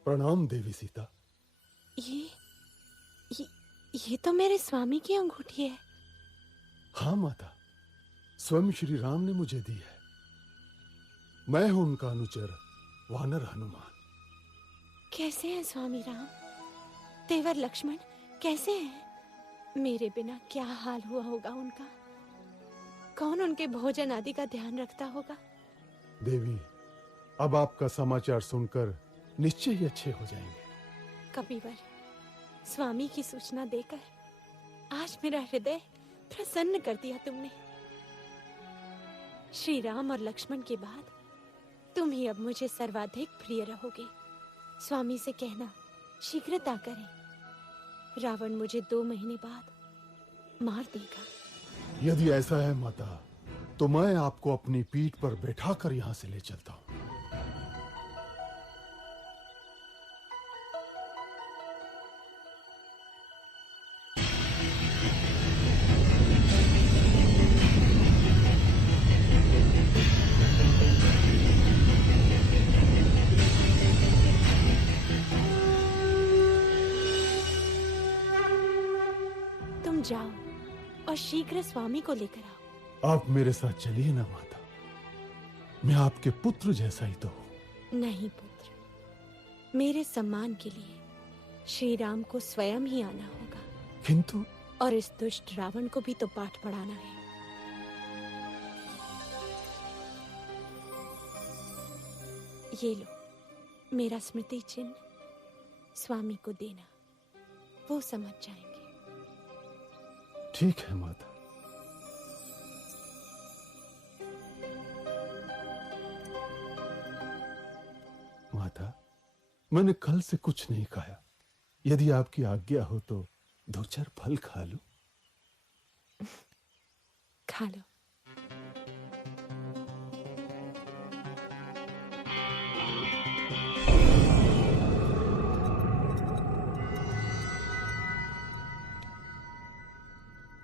प्रणाम देवी सीता। ये तो मेरे स्वामी की अंगूठी है। हाँ माता, स्वयं श्री राम ने मुझे दी है। मैं हूं उनका अनुचर वानर हनुमान। कैसे हैं स्वामी राम? तेवर लक्ष्मण कैसे हैं? मेरे बिना क्या हाल हुआ होगा उनका? कौन उनके भोजन आदि का ध्यान रखता होगा? देवी, अब आपका समाचार सुनकर निश्चय ही अच्छे हो जाएंगे। कपिवर, स्वामी की सूचना देकर आज मेरा हृदय प्रसन्न कर दिया तुमने। श्री राम और लक्ष्मण के बाद तुम ही अब मुझे सर्वाधिक प्रिय रहोगे। स्वामी से कहना शीघ्रता करें। रावण मुझे 2 महीने बाद मार देगा। यदि ऐसा है माता, तो मैं आपको अपनी पीठ पर बैठाकर यहां से ले चलता हूं। तुम जाओ और शीघ्र स्वामी को लेकर आओ। आप मेरे साथ चलिए ना माता, मैं आपके पुत्र जैसा ही तो हूं। नहीं पुत्र, मेरे सम्मान के लिए श्री राम को स्वयं ही आना होगा। किंतु और इस दुष्ट रावण को भी तो पाठ पढ़ाना है। ये लो मेरा स्मृति चिन्ह, स्वामी को देना, वो समझ जाएंगे। ठीक है माता। माता, मैंने कल से कुछ नहीं खाया। यदि आपकी आज्ञा हो तो 2-4 फल खा लूं। खा लो।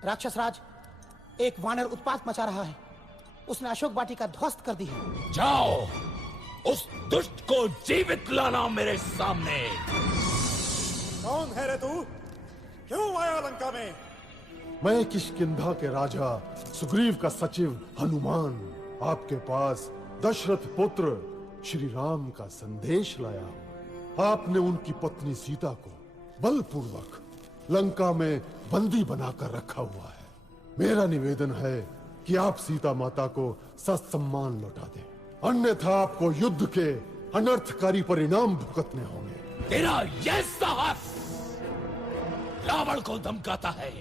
राक्षस राज, एक वानर उत्पात मचा रहा है। उसने अशोक वाटिका ध्वस्त कर दी है। जाओ, उस दुष्ट को जीवित लाना मेरे सामने। कौन है रे तू? क्यों आया लंका में? मैं किष्किंधा के राजा सुग्रीव का सचिव हनुमान आपके पास दशरथ पुत्र श्री राम का संदेश लाया हूं। आपने उनकी पत्नी सीता को बलपूर्वक लंका में बंदी बनाकर रखा हुआ है। मेरा निवेदन है कि आप सीता माता को ससम्मान लौटा दें, अन्यथा आपको युद्ध के अनर्थकारी परिणाम भुगतने होंगे। तेरा यह साहस रावण को धमकाता है,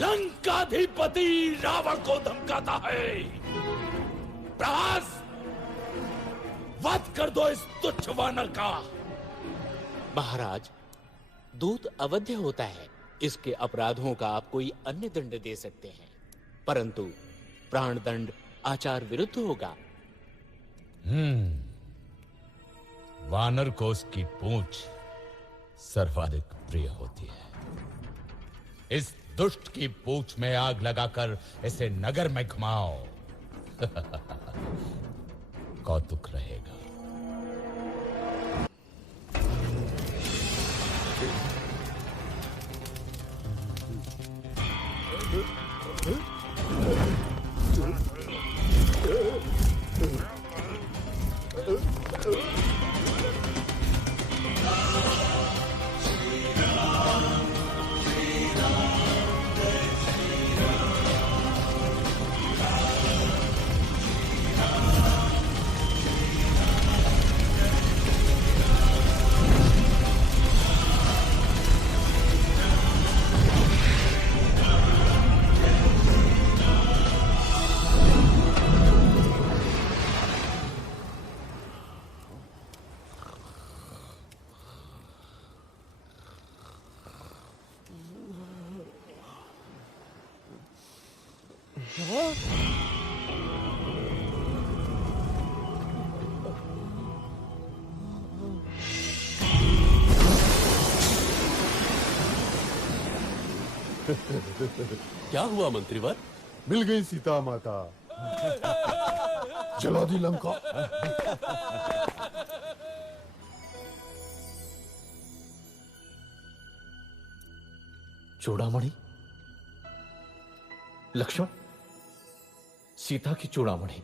लंकाधिपति रावण को धमकाता है। प्रहास, वध कर दो इस तुच्छ वानर का। महाराज, दूत अवध्य होता है, इसके अपराधों का आप कोई अन्य दंड दे सकते हैं, परंतु प्राण दंड आचार विरुद्ध होगा। वानर को उसकी पूंछ सर्वाधिक प्रिय होती है। इस दुष्ट की पूंछ में आग लगाकर इसे नगर में घुमाओ। कौतुक रहेगा। क्या हुआ मंत्रीवर? मिल गई सीता माता। जला दी लंका। चूड़ामणि? लक्ष्मण, सीता की चूड़ामणि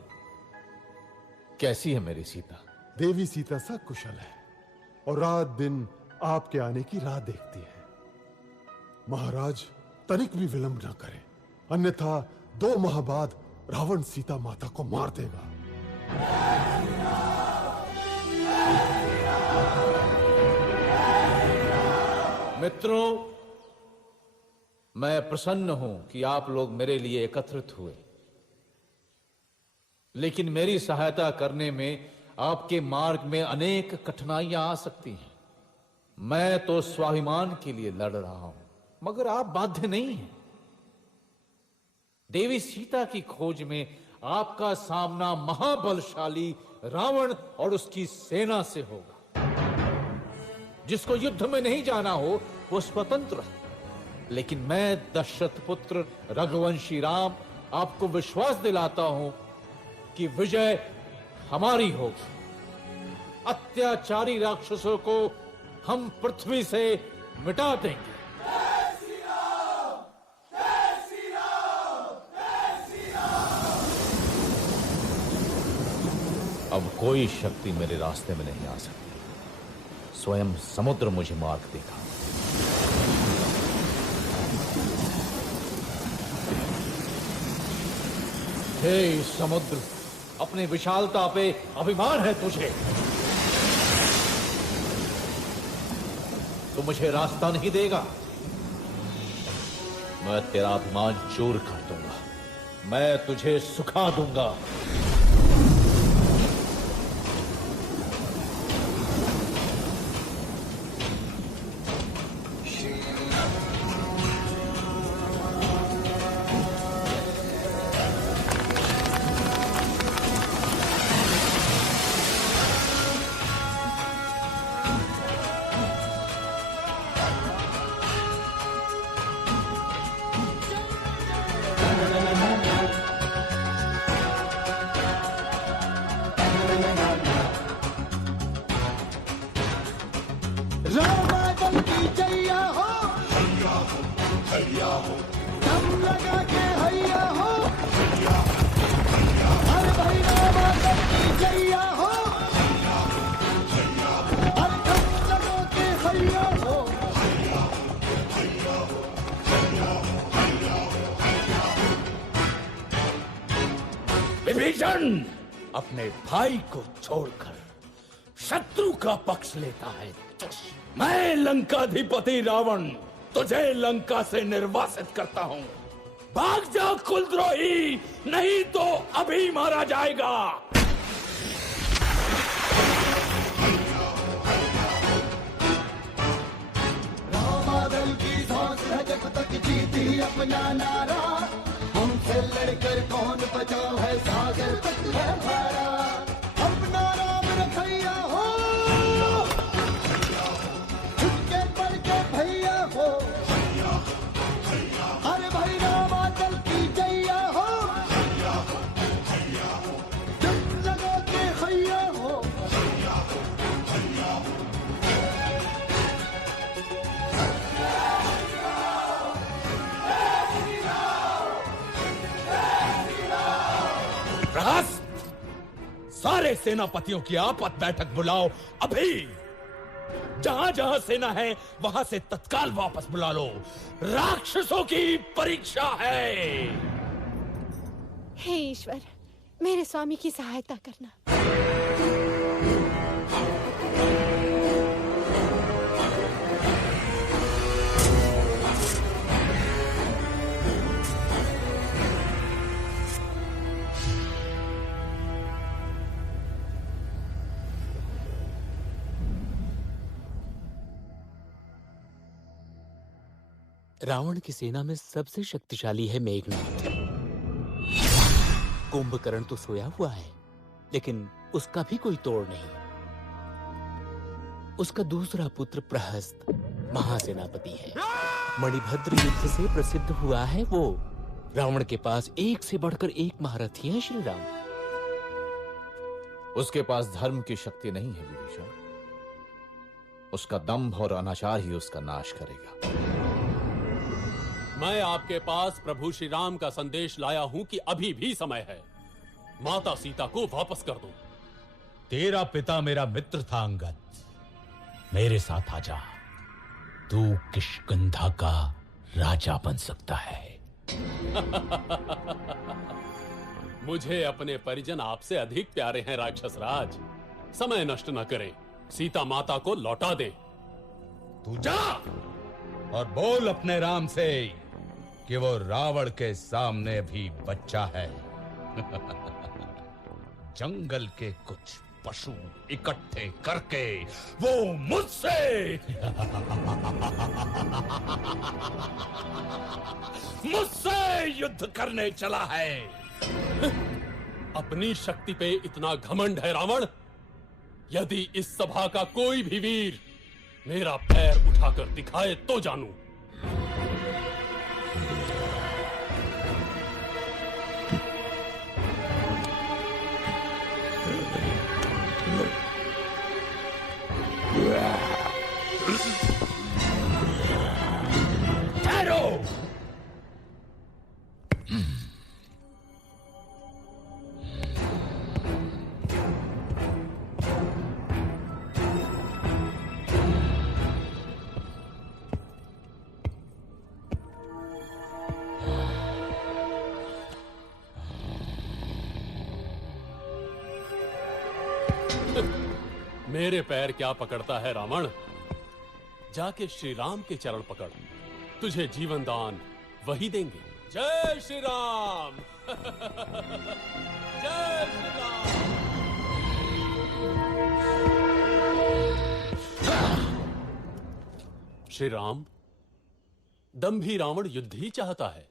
कैसी है मेरी सीता? देवी सीता सकुशल है और रात दिन आपके आने की राह देखती है। महाराज, तनिक भी विलंब न करें, अन्यथा 2 माह बाद रावण सीता माता को मार देगा। मित्रों, मैं प्रसन्न हूं कि आप लोग मेरे लिए एकत्रित हुए, लेकिन मेरी सहायता करने में आपके मार्ग में अनेक कठिनाइयां आ सकती हैं। मैं तो स्वाभिमान के लिए लड़ रहा हूं, मगर आप बाध्य नहीं हैं। देवी सीता की खोज में आपका सामना महाबलशाली रावण और उसकी सेना से होगा। जिसको युद्ध में नहीं जाना हो वो स्वतंत्र है, लेकिन मैं दशरथ पुत्र रघुवंशी राम आपको विश्वास दिलाता हूं कि विजय हमारी होगी। अत्याचारी राक्षसों को हम पृथ्वी से मिटा देंगे। अब कोई शक्ति मेरे रास्ते में नहीं आ सकती। स्वयं समुद्र मुझे मार्ग देगा। हे समुद्र, अपने विशालता पे अभिमान है तुझे, तो मुझे रास्ता नहीं देगा। मैं तेरा अभिमान चूर कर दूंगा, मैं तुझे सुखा दूंगा। विभीषण अपने भाई को छोड़कर शत्रु का पक्ष लेता है। मैं लंकाधिपति रावण तुझे लंका से निर्वासित करता हूँ। भाग जा कुलद्रोही, नहीं तो अभी मारा जाएगा। रामादल की धौंस है जब तक जीती अपना नारा, हमसे लड़कर कौन बचाओ है सागर तक है भारा। अपना राम रखैया हो, छुटके पड़ के भैया हो, अरे भाई रामादल की जैया हो, जब लगा के हैया हो। सारे सेनापतियों की आपत बैठक बुलाओ अभी। जहां जहां सेना है वहां से तत्काल वापस बुला लो। राक्षसों की परीक्षा है। हे ईश्वर, मेरे स्वामी की सहायता करना। रावण की सेना में सबसे शक्तिशाली है मेघनाद। कुंभकर्ण तो सोया हुआ है, लेकिन उसका भी कोई तोड़ नहीं। उसका दूसरा पुत्र प्रहस्त महासेनापति है। मणिभद्र युद्ध से प्रसिद्ध हुआ है वो। रावण के पास एक से बढ़कर एक महारथी है श्री राम। उसके पास धर्म की शक्ति नहीं है विभीषण। उसका दंभ और अनाचार ही उसका नाश करेगा। मैं आपके पास प्रभु श्री राम का संदेश लाया हूं कि अभी भी समय है। माता सीता को वापस कर दो। तेरा पिता मेरा मित्र था अंगद, मेरे साथ आजा। तू किष्किंधा का राजा बन सकता है। मुझे अपने परिजन आपसे अधिक प्यारे हैं राक्षस राज। समय नष्ट न करें, सीता माता को लौटा दे। तू जा और बोल अपने राम से कि वो रावण के सामने भी बच्चा है। जंगल के कुछ पशु इकट्ठे करके वो मुझसे युद्ध करने चला है। अपनी शक्ति पे इतना घमंड है रावण? यदि इस सभा का कोई भी वीर मेरा पैर उठाकर दिखाए तो जानू। ठहरो। मेरे पैर क्या पकड़ता है रावण? जाके श्री राम के चरण पकड़, तुझे जीवन दान वही देंगे। जय श्री राम। जय श्री राम। श्री राम, दंभी रावण युद्ध ही चाहता है।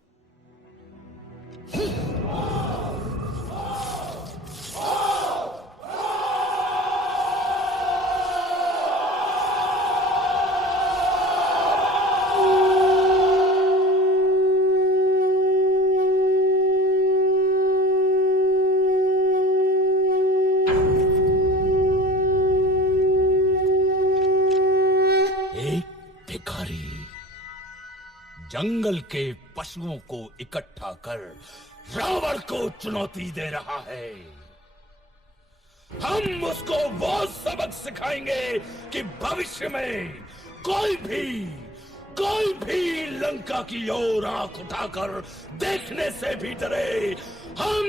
जंगल के पशुओं को इकट्ठा कर रावण को चुनौती दे रहा है। हम उसको वो सबक सिखाएंगे कि भविष्य में कोई भी लंका की ओर आंख उठाकर देखने से भी डरे। हम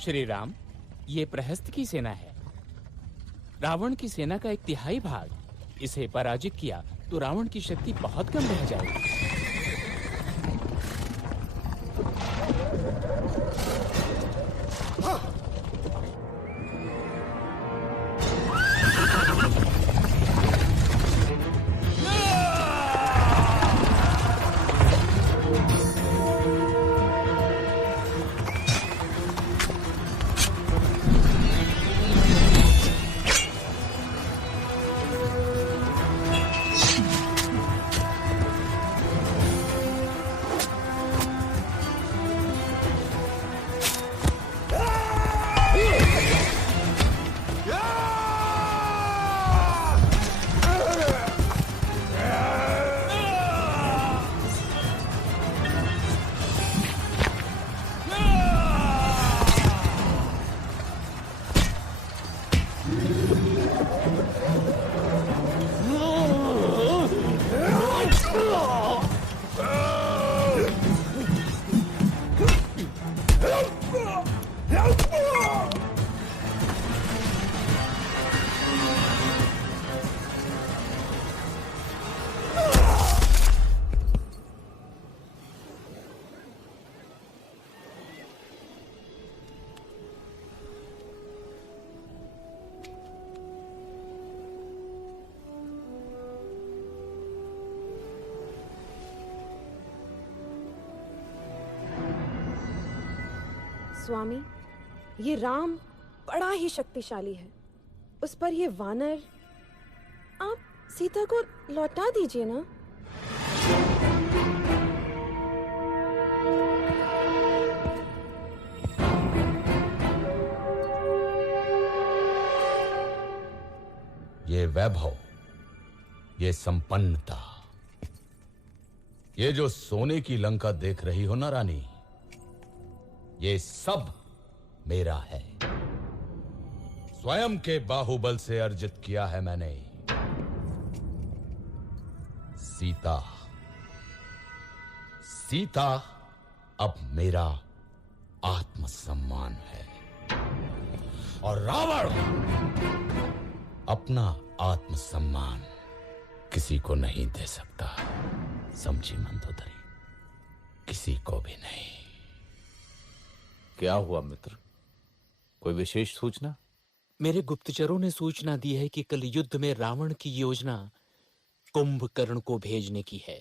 श्री राम, ये प्रहस्त की सेना है। रावण की सेना का 1/3 भाग। इसे पराजित किया तो रावण की शक्ति बहुत कम रह जाएगी। स्वामी, ये राम बड़ा ही शक्तिशाली है। उस पर ये वानर, आप सीता को लौटा दीजिए ना। ये वैभव, ये संपन्नता, ये जो सोने की लंका देख रही हो ना रानी, ये सब मेरा है। स्वयं के बाहुबल से अर्जित किया है मैंने। सीता, सीता अब मेरा आत्मसम्मान है और रावण अपना आत्मसम्मान किसी को नहीं दे सकता। समझी मंदोदरी, किसी को भी नहीं। क्या हुआ मित्र, कोई विशेष सूचना? मेरे गुप्तचरों ने सूचना दी है कि कल युद्ध में रावण की योजना कुंभकर्ण को भेजने की है।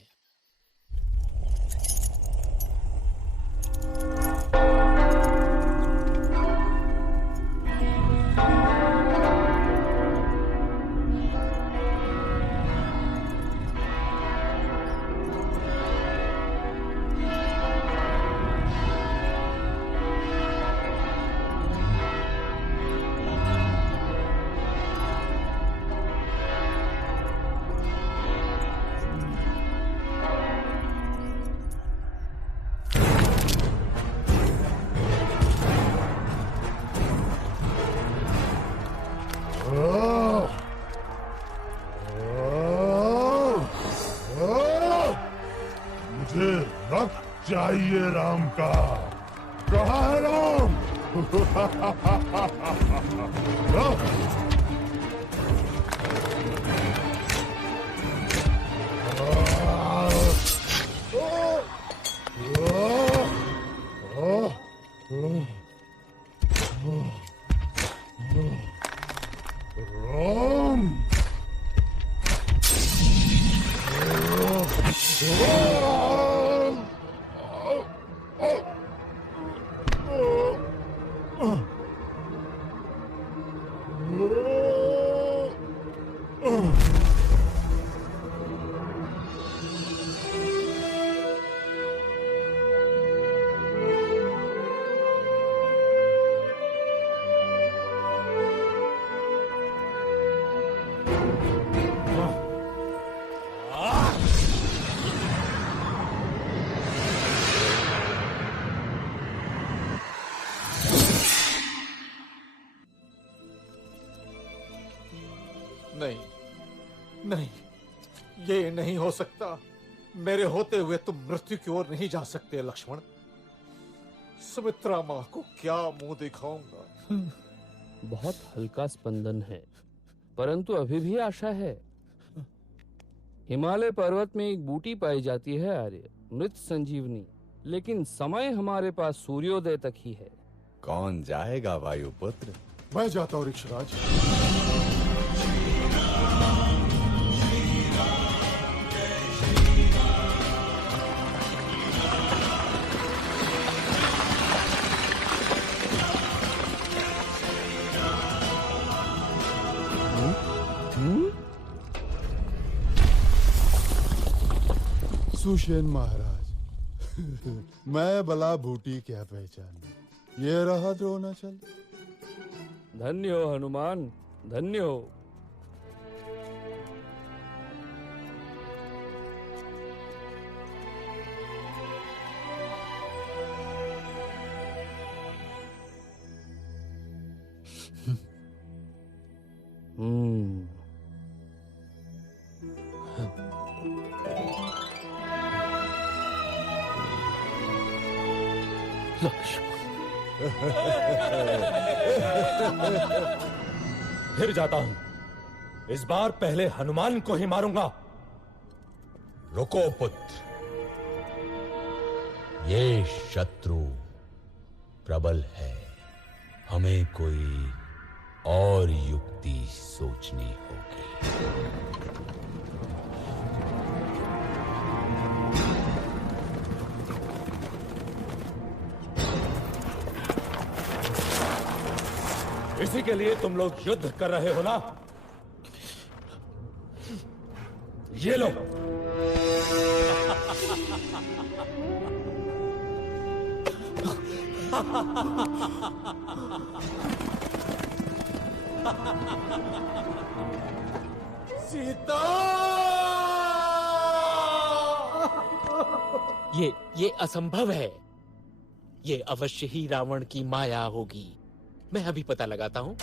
चाहिए राम का। कहाँ है राम? नहीं, नहीं, ये नहीं हो सकता। मेरे होते हुए तुम मृत्यु की ओर नहीं जा सकते लक्ष्मण। सुमित्रा मां को क्या मुंह दिखाऊंगा? बहुत हल्का स्पंदन है, परंतु अभी भी आशा है। हिमालय पर्वत में एक बूटी पाई जाती है आर्य, मृत संजीवनी, लेकिन समय हमारे पास सूर्योदय तक ही है। कौन जाएगा वायुपुत्र? मैं जाता हूँ ऋक्षराज। सुषेण महाराज, मैं भला बूटी क्या पहचान। ये रहा द्रोणाचल। धन्य हो हनुमान, धन्य हो। फिर जाता हूं। इस बार पहले हनुमान को ही मारूंगा। रुको पुत्र, ये शत्रु प्रबल है। हमें कोई और युक्ति सोचनी होगी। इसी के लिए तुम लोग युद्ध कर रहे हो ना? ये लो। सीता! ये असंभव है। ये अवश्य ही रावण की माया होगी। मैं अभी पता लगाता हूं।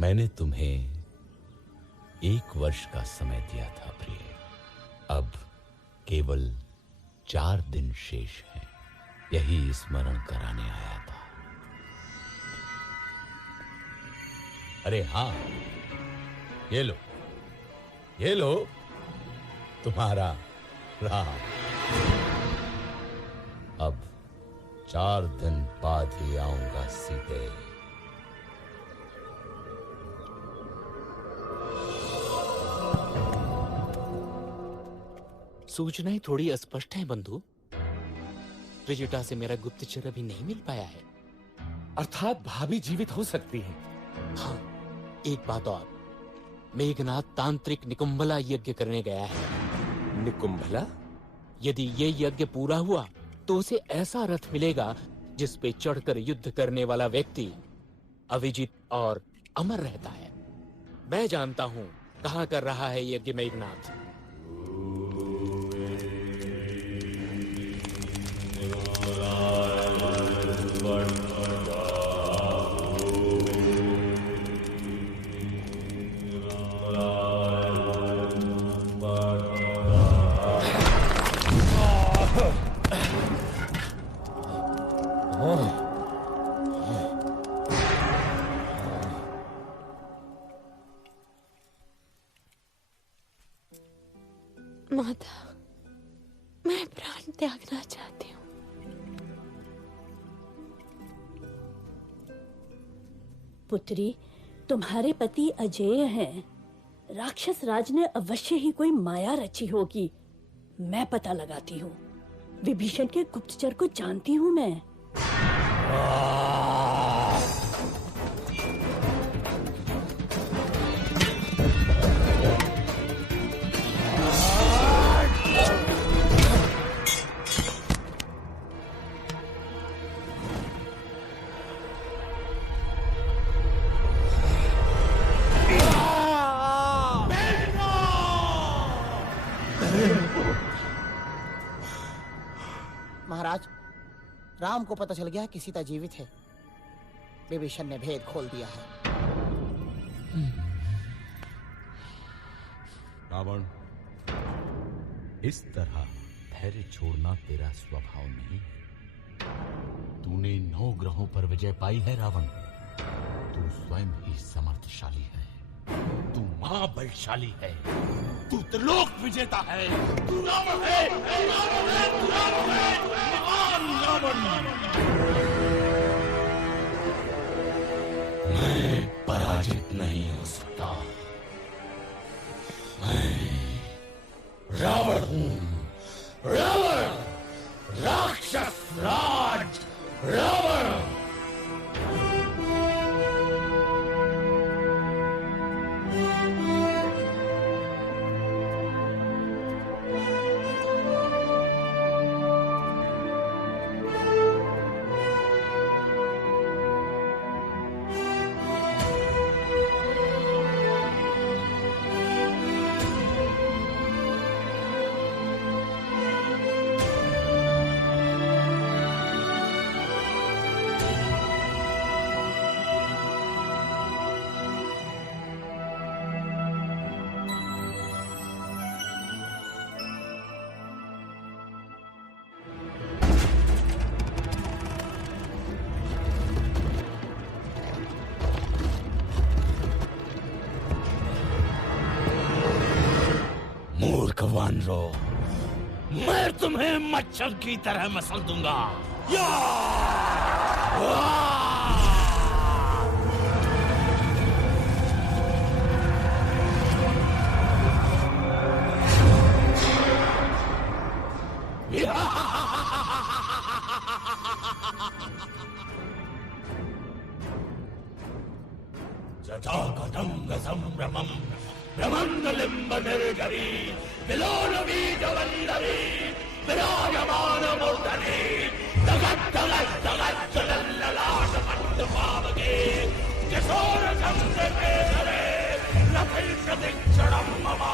मैंने तुम्हें 1 वर्ष का समय दिया था प्रिय। अब केवल 4 दिन शेष हैं। यही स्मरण कराने आया था। अरे हाँ, ये लो तुम्हारा राम। अब 4 दिन बाद ही आऊंगा सीधे। सूचनाएं थोड़ी अस्पष्ट हैं बंधु। त्रिजटा से मेरा गुप्तचर अभी नहीं मिल पाया है। अर्थात भाभी जीवित हो सकती है। हाँ, एक बात और। मेघनाथ तांत्रिक निकुंभला यज्ञ करने गया है। निकुंभला? यदि ये यज्ञ पूरा हुआ तो उसे ऐसा रथ मिलेगा जिस पे चढ़कर युद्ध करने वाला व्यक्ति अविजित और अमर रहता है। मैं जानता हूं कहां कर रहा है यज्ञ मेघनाथ। माता, मैं प्राण त्यागना चाहती हूँ। पुत्री, तुम्हारे पति अजेय हैं। राक्षस राज ने अवश्य ही कोई माया रची होगी। मैं पता लगाती हूँ। विभीषण के गुप्तचर को जानती हूँ मैं। महाराज, राम को पता चल गया कि सीता जीवित है। विभीषण ने भेद खोल दिया है। रावण, इस तरह धैर्य छोड़ना तेरा स्वभाव नहीं है। तूने 9 ग्रहों पर विजय पाई है रावण। तू स्वयं ही समर्थशाली है। तू महाबलशाली है। तू त्रिलोक विजेता है। तू रावण है, तू रावण है, तू रावण है, महान रावण। मैं पराजित नहीं हो सकता। मैं रावण हूं। रावण, राक्षस राज रावण। वानरो, मैं तुम्हें मच्छर की तरह मसल दूंगा। जटाकटंग संभ्रमं ब्रह्मण्डलिम्ब निर्जरी विलोलबीजवल्लरी विराजमानमूर्धनि दगद्दगद्दगज्जलल्ललाटपट्टपावके किशोरचन्द्रकेसरे रथिप्रतिक्षणं मम।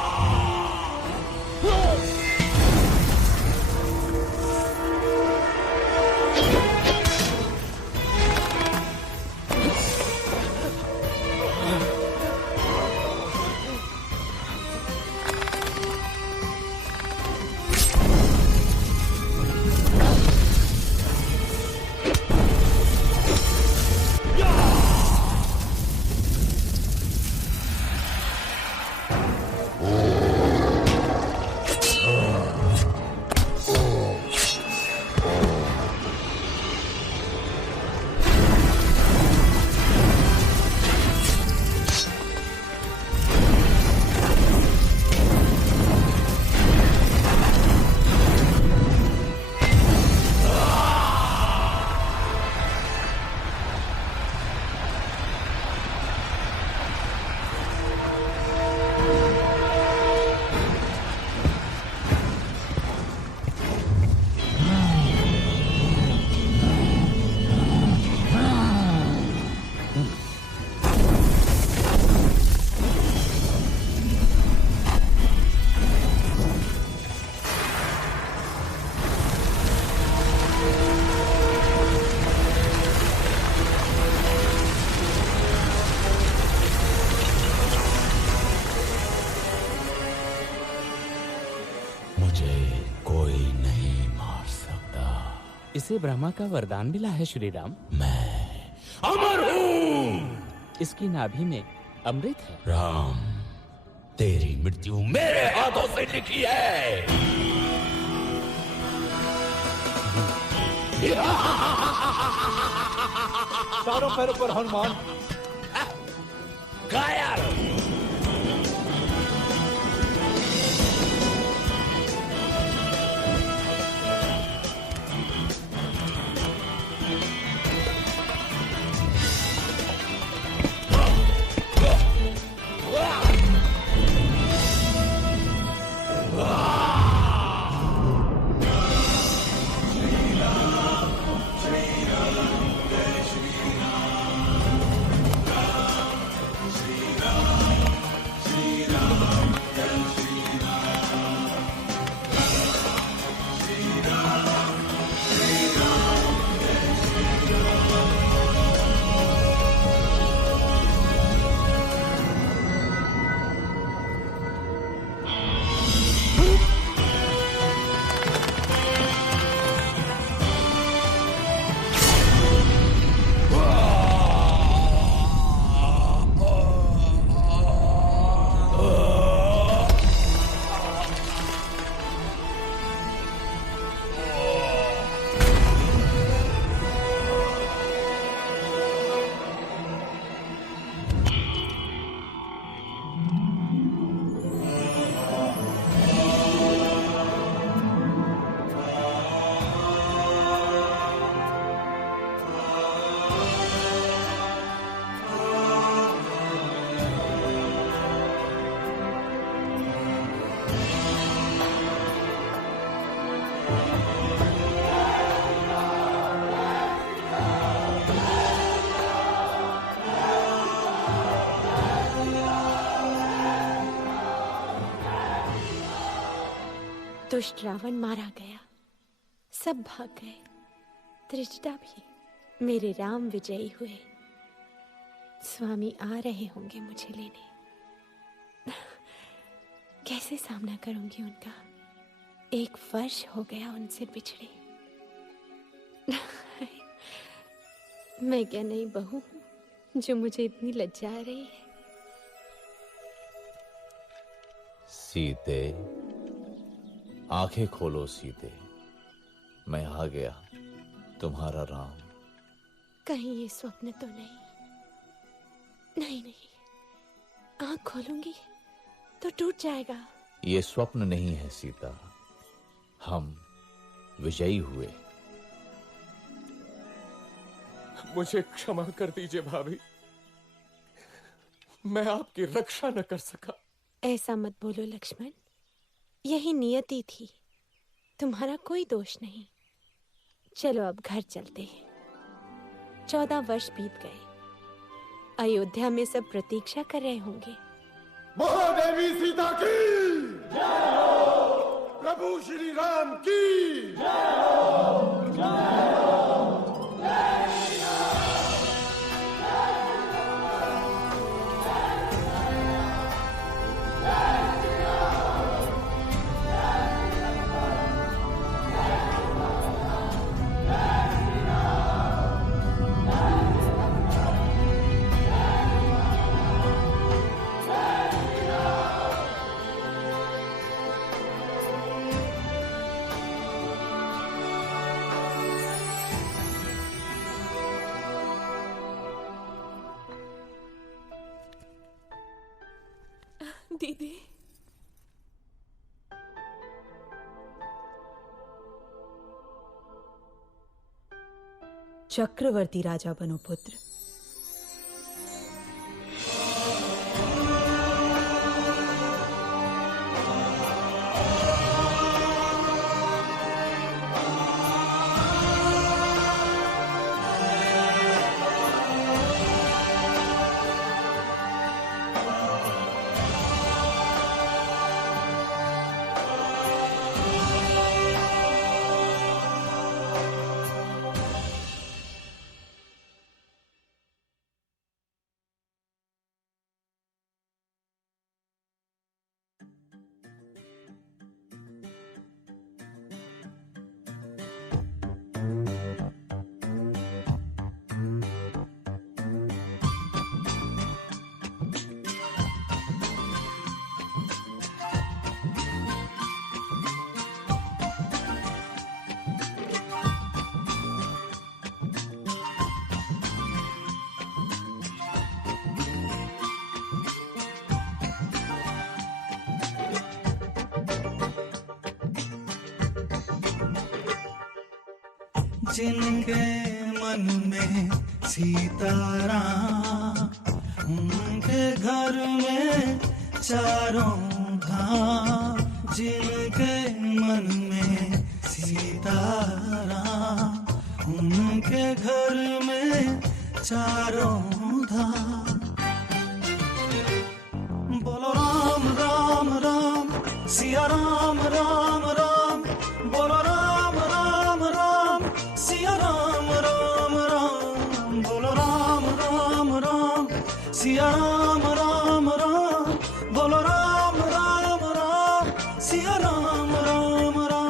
इसे ब्रह्मा का वरदान मिला है श्री राम। मैं अमर हूँ। इसकी नाभि में अमृत है। राम, तेरी मृत्यु मेरे हाथों से लिखी है। चारों पैरों पर हनुमान। घायल। दुष्ट रावण मारा गया, सब भाग गए, त्रिजटा भी। मेरे राम विजयी हुए। स्वामी आ रहे होंगे मुझे लेने। कैसे सामना करूंगी उनका? 1 वर्ष हो गया उनसे बिछड़े। मैं क्या नई बहू हूं जो मुझे इतनी लज्जा आ रही है? सीते, आंखें खोलो सीते, मैं आ गया, तुम्हारा राम। कहीं ये स्वप्न तो नहीं? नहीं नहीं, आंख खोलूंगी तो टूट जाएगा। ये स्वप्न नहीं है सीता, हम विजयी हुए। मुझे क्षमा कर दीजिए भाभी। मैं आपकी रक्षा न कर सका। ऐसा मत बोलो लक्ष्मण, यही नियति थी, तुम्हारा कोई दोष नहीं। चलो अब घर चलते हैं। 14 वर्ष बीत गए, अयोध्या में सब प्रतीक्षा कर रहे होंगे। महादेवी सीता की जय हो, प्रभु श्री राम की जय हो, जय हो, जय श्री राम। दीदी, चक्रवर्ती राजा बनो पुत्र। जिनके मन में सीताराम, उनके घर में चारों धाम। जिनके मन में सीताराम, उनके घर में चारों धाम। बोलो राम राम राम, सिया राम राम राम। बोलो राम राम राम, सिया राम राम राम। बोलो राम राम राम, सिया राम राम राम। बोलो राम राम राम, सिया राम राम राम।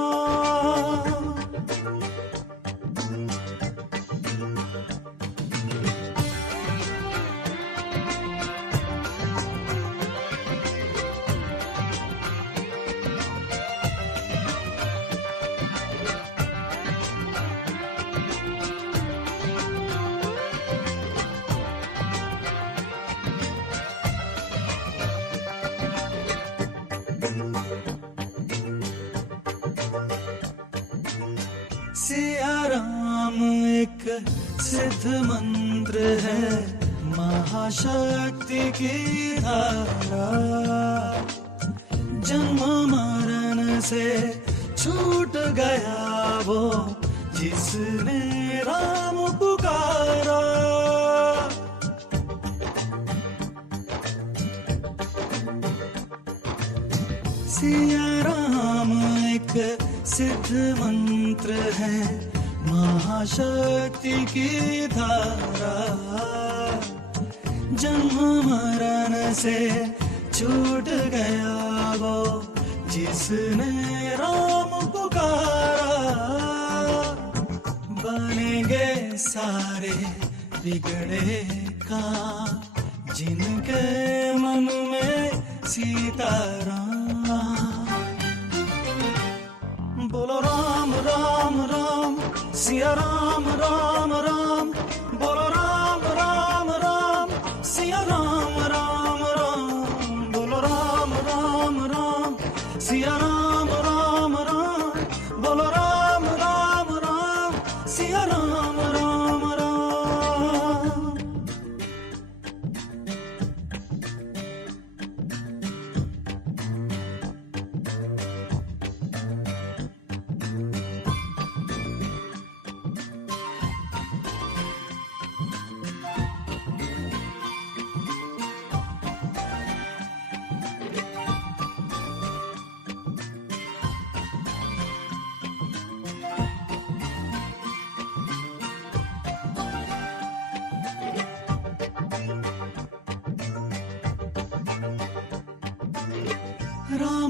सिया राम एक सिद्ध मंत्र है, महाशक्ति की धारा। जन्म मरण से छूट गया वो जिसने राम पुकारा। सिया राम एक सिद्ध मंत्र है, महाशक्ति की धारा। जन्म मरण से छूट गया वो जिसने राम पुकारा। बनेंगे सारे बिगड़े काम, जिनके मन में सीताराम। बोलो राम राम राम, सिया राम राम राम। बोलो राम राम राम, सिया राम राम राम। बोलो राम राम राम, सिया राम राम राम। बोलो राम राम राम, सिया राम राम राम।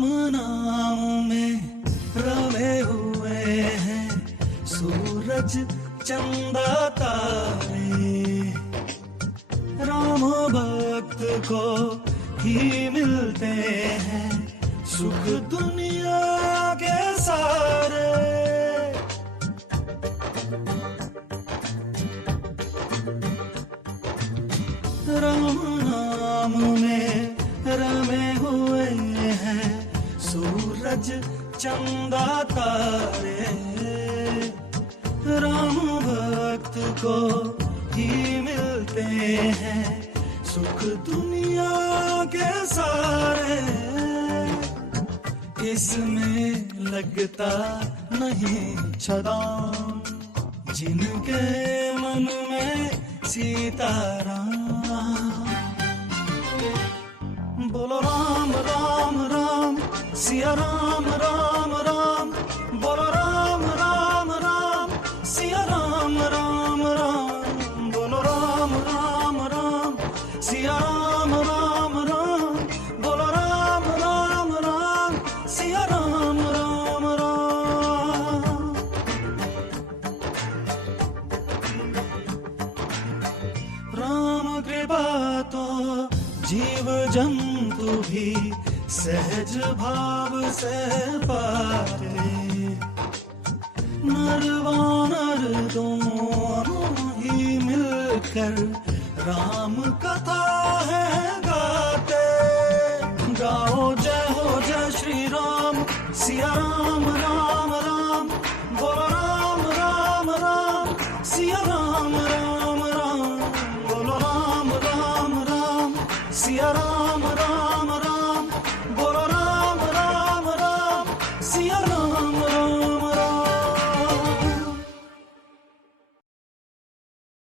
राम नाम में रमे हुए हैं सूरज चंदा तारे, राम भक्त को ही मिलते हैं सुख दुनिया के सारे। राम नाम में रमे हुए हैं सूरज चंदा तारे, राम भक्त को ही मिलते हैं सुख दुनिया के सारे। इसमें लगता नहीं छदाम जिनके मन में सीताराम। बोलो राम राम राम सिया राम राम राम, बोलो राम राम राम सिया राम राम राम, बोलो राम राम राम सिया राम राम राम, बोलो राम राम राम सिया राम राम राम। राम कृपा तो जीव जंतु भी सहज भाव से पारे, नर वानर दोनों ही मिलकर राम कथा है गाते। गाओ जय हो जय श्री राम सिया राम राम राम, बोलो राम राम राम सिया राम राम राम, बोलो राम राम राम सिया राम राम।